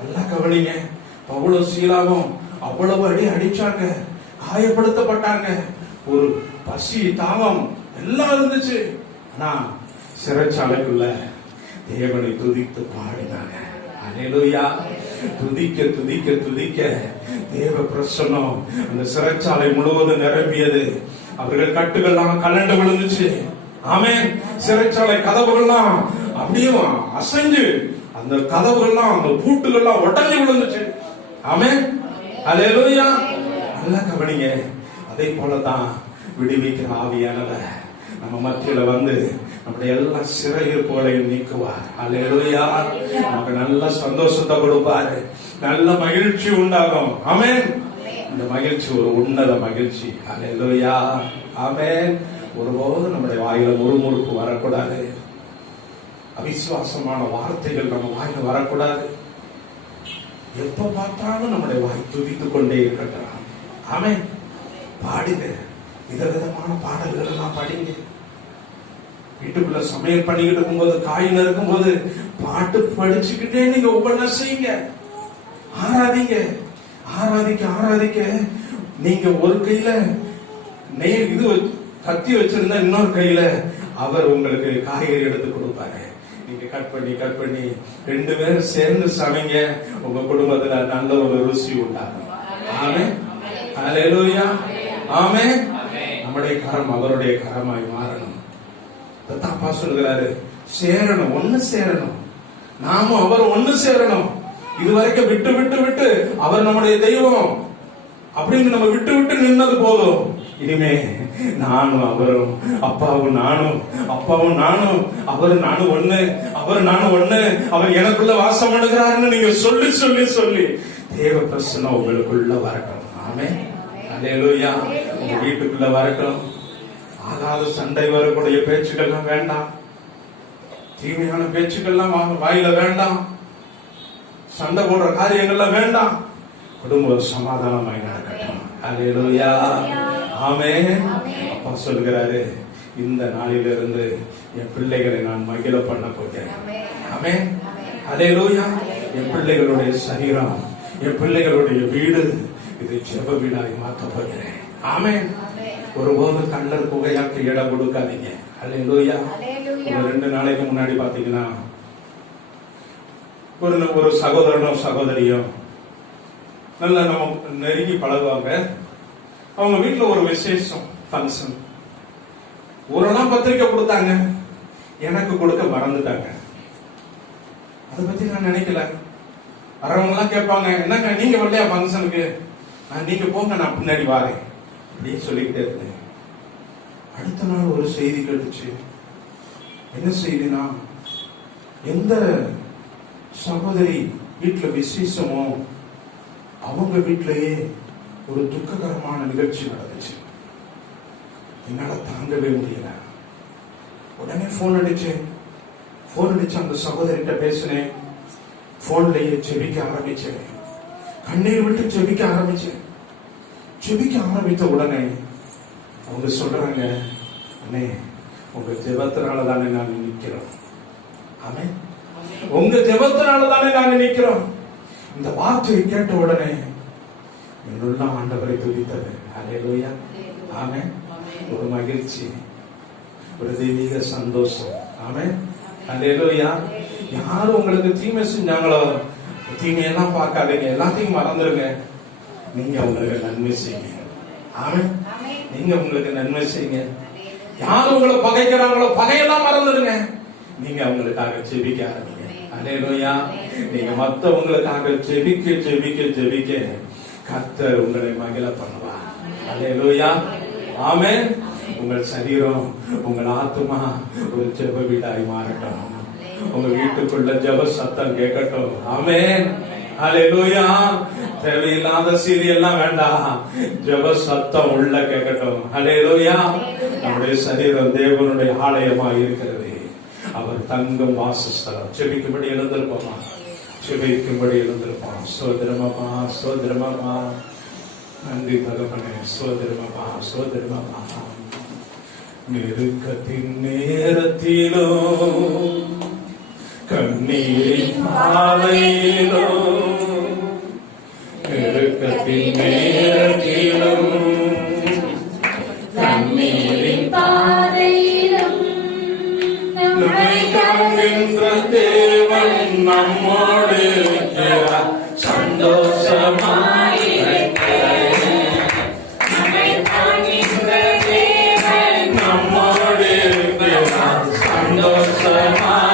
நல்லா கவனிங்க. பவுலும் சீலாவும் அவ்வளவு அடிச்சாங்க, காயப்படுத்தப்பட்டாங்க, ஒரு பசி தாகம் எல்லாம் இருந்துச்சு. ஆனா சிறைச்சாலைக்குள்ள தேவனை துதித்து பாடினாங்க. அல்லேலூயா. துதிக்க துதிக்க துதிக்க தேவ பிரசன்னம் அந்த சிறைச்சாலை முழுவதும் நிரம்பியது. அவர்கள் கட்டுகள்லாம் கலண்டு விழுந்துச்சு. ஆமென். சிறைச்சாலை கதவுகள்லாம் அப்படியே அசைஞ்சு, அந்த கதவுகள்லாம் அந்த பூட்டுகள்லாம் உடஞ்சி விழுந்துச்சு. ஆமென். அல்லேலூயா. நல்லா கவனிங்க. அதே போலதான் விடுவிக்கிற ஆவியானவர் நம்ம மத்தியில வந்து நம்முடைய எல்லா சிறையிருப்புகளையும் நீக்குவார். அல்லேலூயா. நமக்கு நல்ல சந்தோஷத்தை கொடுப்பாரு, நல்ல மகிழ்ச்சி உண்டாகும். ஆமென். இந்த மகிழ்ச்சி ஒரு உன்னத மகிழ்ச்சி. அல்லேலூயா. ஆமென். ஒருபோதும் நம்முடைய வாயில முறுமுறுப்பு வரக்கூடாது. அவிசுவாசமான வார்த்தைகள் நம்ம வாயில வரக்கூடாது. எப்ப பார்த்தாலும் நம்முடைய வாய் துதித்துக் கொண்டே இருக்கட்டும். ஆமென். பாடுங்க. விதவிதமான பாடல்கள் எல்லாம் படிங்க. வீட்டுக்குள்ள சமையல் பண்ணிக்கிட்டு இருக்கும்போது, காயில இருக்கும்போது பாட்டு படிச்சுக்கிட்டே நீங்க ஒவ்வொன்னா செய்யுங்க. ஆராதிங்க. ஆராதிக்க ஆராதிக்க நீங்க ஒரு கையில இது கத்தி வச்சிருந்தா இன்னொரு கையில அவர் உங்களுக்கு காய்கறி எடுத்து கொடுப்பாரு. நீங்க கட் பண்ணி 2 பேரும் சேர்ந்து சமைங்க. உங்க குடும்பத்துல நல்ல ஒரு ருசி உண்டாகும். ஆமென். ஹல்லேலூயா. ஆமென். நம்முடைய கரம் அவருடைய கரமாய் மாறணும். தத்தாப்பா சொல்கிறாரு, சேரணும், ஒண்ணு சேரணும். நாமும் அவர் ஒண்ணு சேரணும். இதுவரைக்கும் விட்டு அவர் நம்முடைய தெய்வம் அப்படின்னு நம்ம விட்டு நின்னது போதும். இனிமே நானும் அவரும், அப்பாவும் நானும், அவரு நானும் ஒண்ணு, அவர் எனக்குள்ள வாசம் பண்ணுகிறாருன்னு நீங்க சொல்லி தேவ பிரசன்னம் உங்களுக்குள்ள வரட்டும். ஆமென். அல்லேலூயா. உங்க வீட்டுக்குள்ள வரட்டும். ஆகாத சண்டை வரக்கூடிய பேச்சுக்கள்லாம் வேண்டாம். தீமையான பேச்சுக்கள்லாம் வாயில வேண்டாம். சண்டை போடுற காரியங்கள்லாம் வேண்டாம். குடும்பம் சமாதானமாய் நடக்கட்டும். அல்லேலூயா. ஆமென். அப்பா சொல்கிறாரு, இந்த நாளிலிருந்து என் பிள்ளைகளை நான் மகிழ பண்ண போகிறேன். ஆமென். அல்லேலூயா. என் பிள்ளைகளுடைய சரீரம், என் பிள்ளைகளுடைய வீடு, இதை ஜெப வீடாய் மாற்ற போகிறேன். ஆமென். ஒருபோதும் கண்ணர் புகையாக்கு இடம் கொடுக்காதீங்க. அல்லேலூயா. 2 நாளைக்கு முன்னாடி பாத்தீங்கன்னா ஒரு சகோதரனோ சகோதரியோ நல்லா நம்ம நெருங்கி பழகுவாங்க. அவங்க வீட்டுல ஒரு விசேஷம், ஃபங்க்ஷன். ஒரு நாள் பத்திரிக்கை கொடுத்தாங்க, எனக்கு கொடுக்க மறந்துட்டாங்க. அதை பத்தி நான் நினைக்கல. வரவங்க எல்லாம் கேட்பாங்க, என்னங்க நீங்க வரலையா ஃபங்க்ஷனுக்கு? நீங்க போங்க, நான் பின்னாடி வாரேன் அப்படின்னு சொல்லிக்கிட்டே இருந்தேன். அடுத்த நாள் ஒரு செய்தி கேட்டுச்சு. என்ன செய்தினா, எந்த சகோதரி வீட்டுல விசேஷமோ அவங்க வீட்டிலேயே ஒரு துக்ககரமான நிகழ்ச்சி நடந்துச்சு. என்னால தாங்கவே முடியல. உடனே போன் அடிச்சு அந்த சகோதரிட்ட பேசினேன். போன்லயே ஜெபிக்க ஆரம்பிச்சேன். கண்ணீர் விட்டு ஜெபிக்க ஆரம்பித்த உடனே அவங்க சொல்றாங்க, அண்ணே உங்க ஜெபத்தினால தானே நாங்க நிக்கிறோம். ஆமென். உங்க ஜெபத்தினால தானே நாங்க நிக்கிறோம். இந்த வார்த்தையை கேட்ட உடனே என்னுள்ள ஆண்டவரை துதித்தது. அல்லேலூயா. ஆமென். ஒரு மகிழ்ச்சி, ஒரு தெய்வீக சந்தோஷம். ஆமென். அல்லேலூயா. யாரும் உங்களுக்கு தீமை செஞ்சாங்களோ, தீமையெல்லாம் பார்க்காதீங்க, எல்லாத்தையும் மறந்துருங்க. நீங்க உங்களுக்கு நன்மை செய்யுங்க. ஆமென். நீங்க உங்களுக்கு நன்மை செய்யுங்க. யாரும் உங்களை பகைக்கிறாங்களோ, பகையெல்லாம் மறந்துடுங்க. நீங்க அவங்களுக்காக ஜெபிக்க ஆரம்பிங்க. அல்லேலூயா. நீங்க மத்தவங்களுக்காக ஜெபிக்க கர்த்தர் உங்களை மகிழ பண்ணுவார். அல்லேலூயா. ஆமென். உங்கள் சரீரம், உங்கள் ஆத்துமா ஒரு ஜெப வீடாய் மாறட்டும். உங்க வீட்டுக்குள்ள ஜெப சத்தம் கேட்கட்டும். ஆமென். அல்லேலூயா. தேவையில்லாத சீரியெல்லாம் வேண்டாம், ஜெப சத்தம் உள்ள கேட்கட்டும். அல்லேலூயா. நம்முடைய சரீரம் தேவனுடைய ஆலயமா இருக்கிறது. அவர் தங்கும் வாசஸ்தலம். செபிக்கும்படி எழுந்திருப்போமா? சோதரமாப்பா. நன்றி தகப்பனே. சோதரமாப்பா. நெருக்கத்தின் நேரத்திலோ, கண்ணீரின் பாதையிலோ, நெருக்கத்தின் நேரத்திலும் கண்ணீரின் பாதையிலும் நம்மை காண்கின்ற தேவன் நம்மோடு இருக்கிறார். சந்தோஷமாய் நம்மை காண்கின்ற தேவன் நம்மோடு இருக்கிறார். சந்தோஷமாய்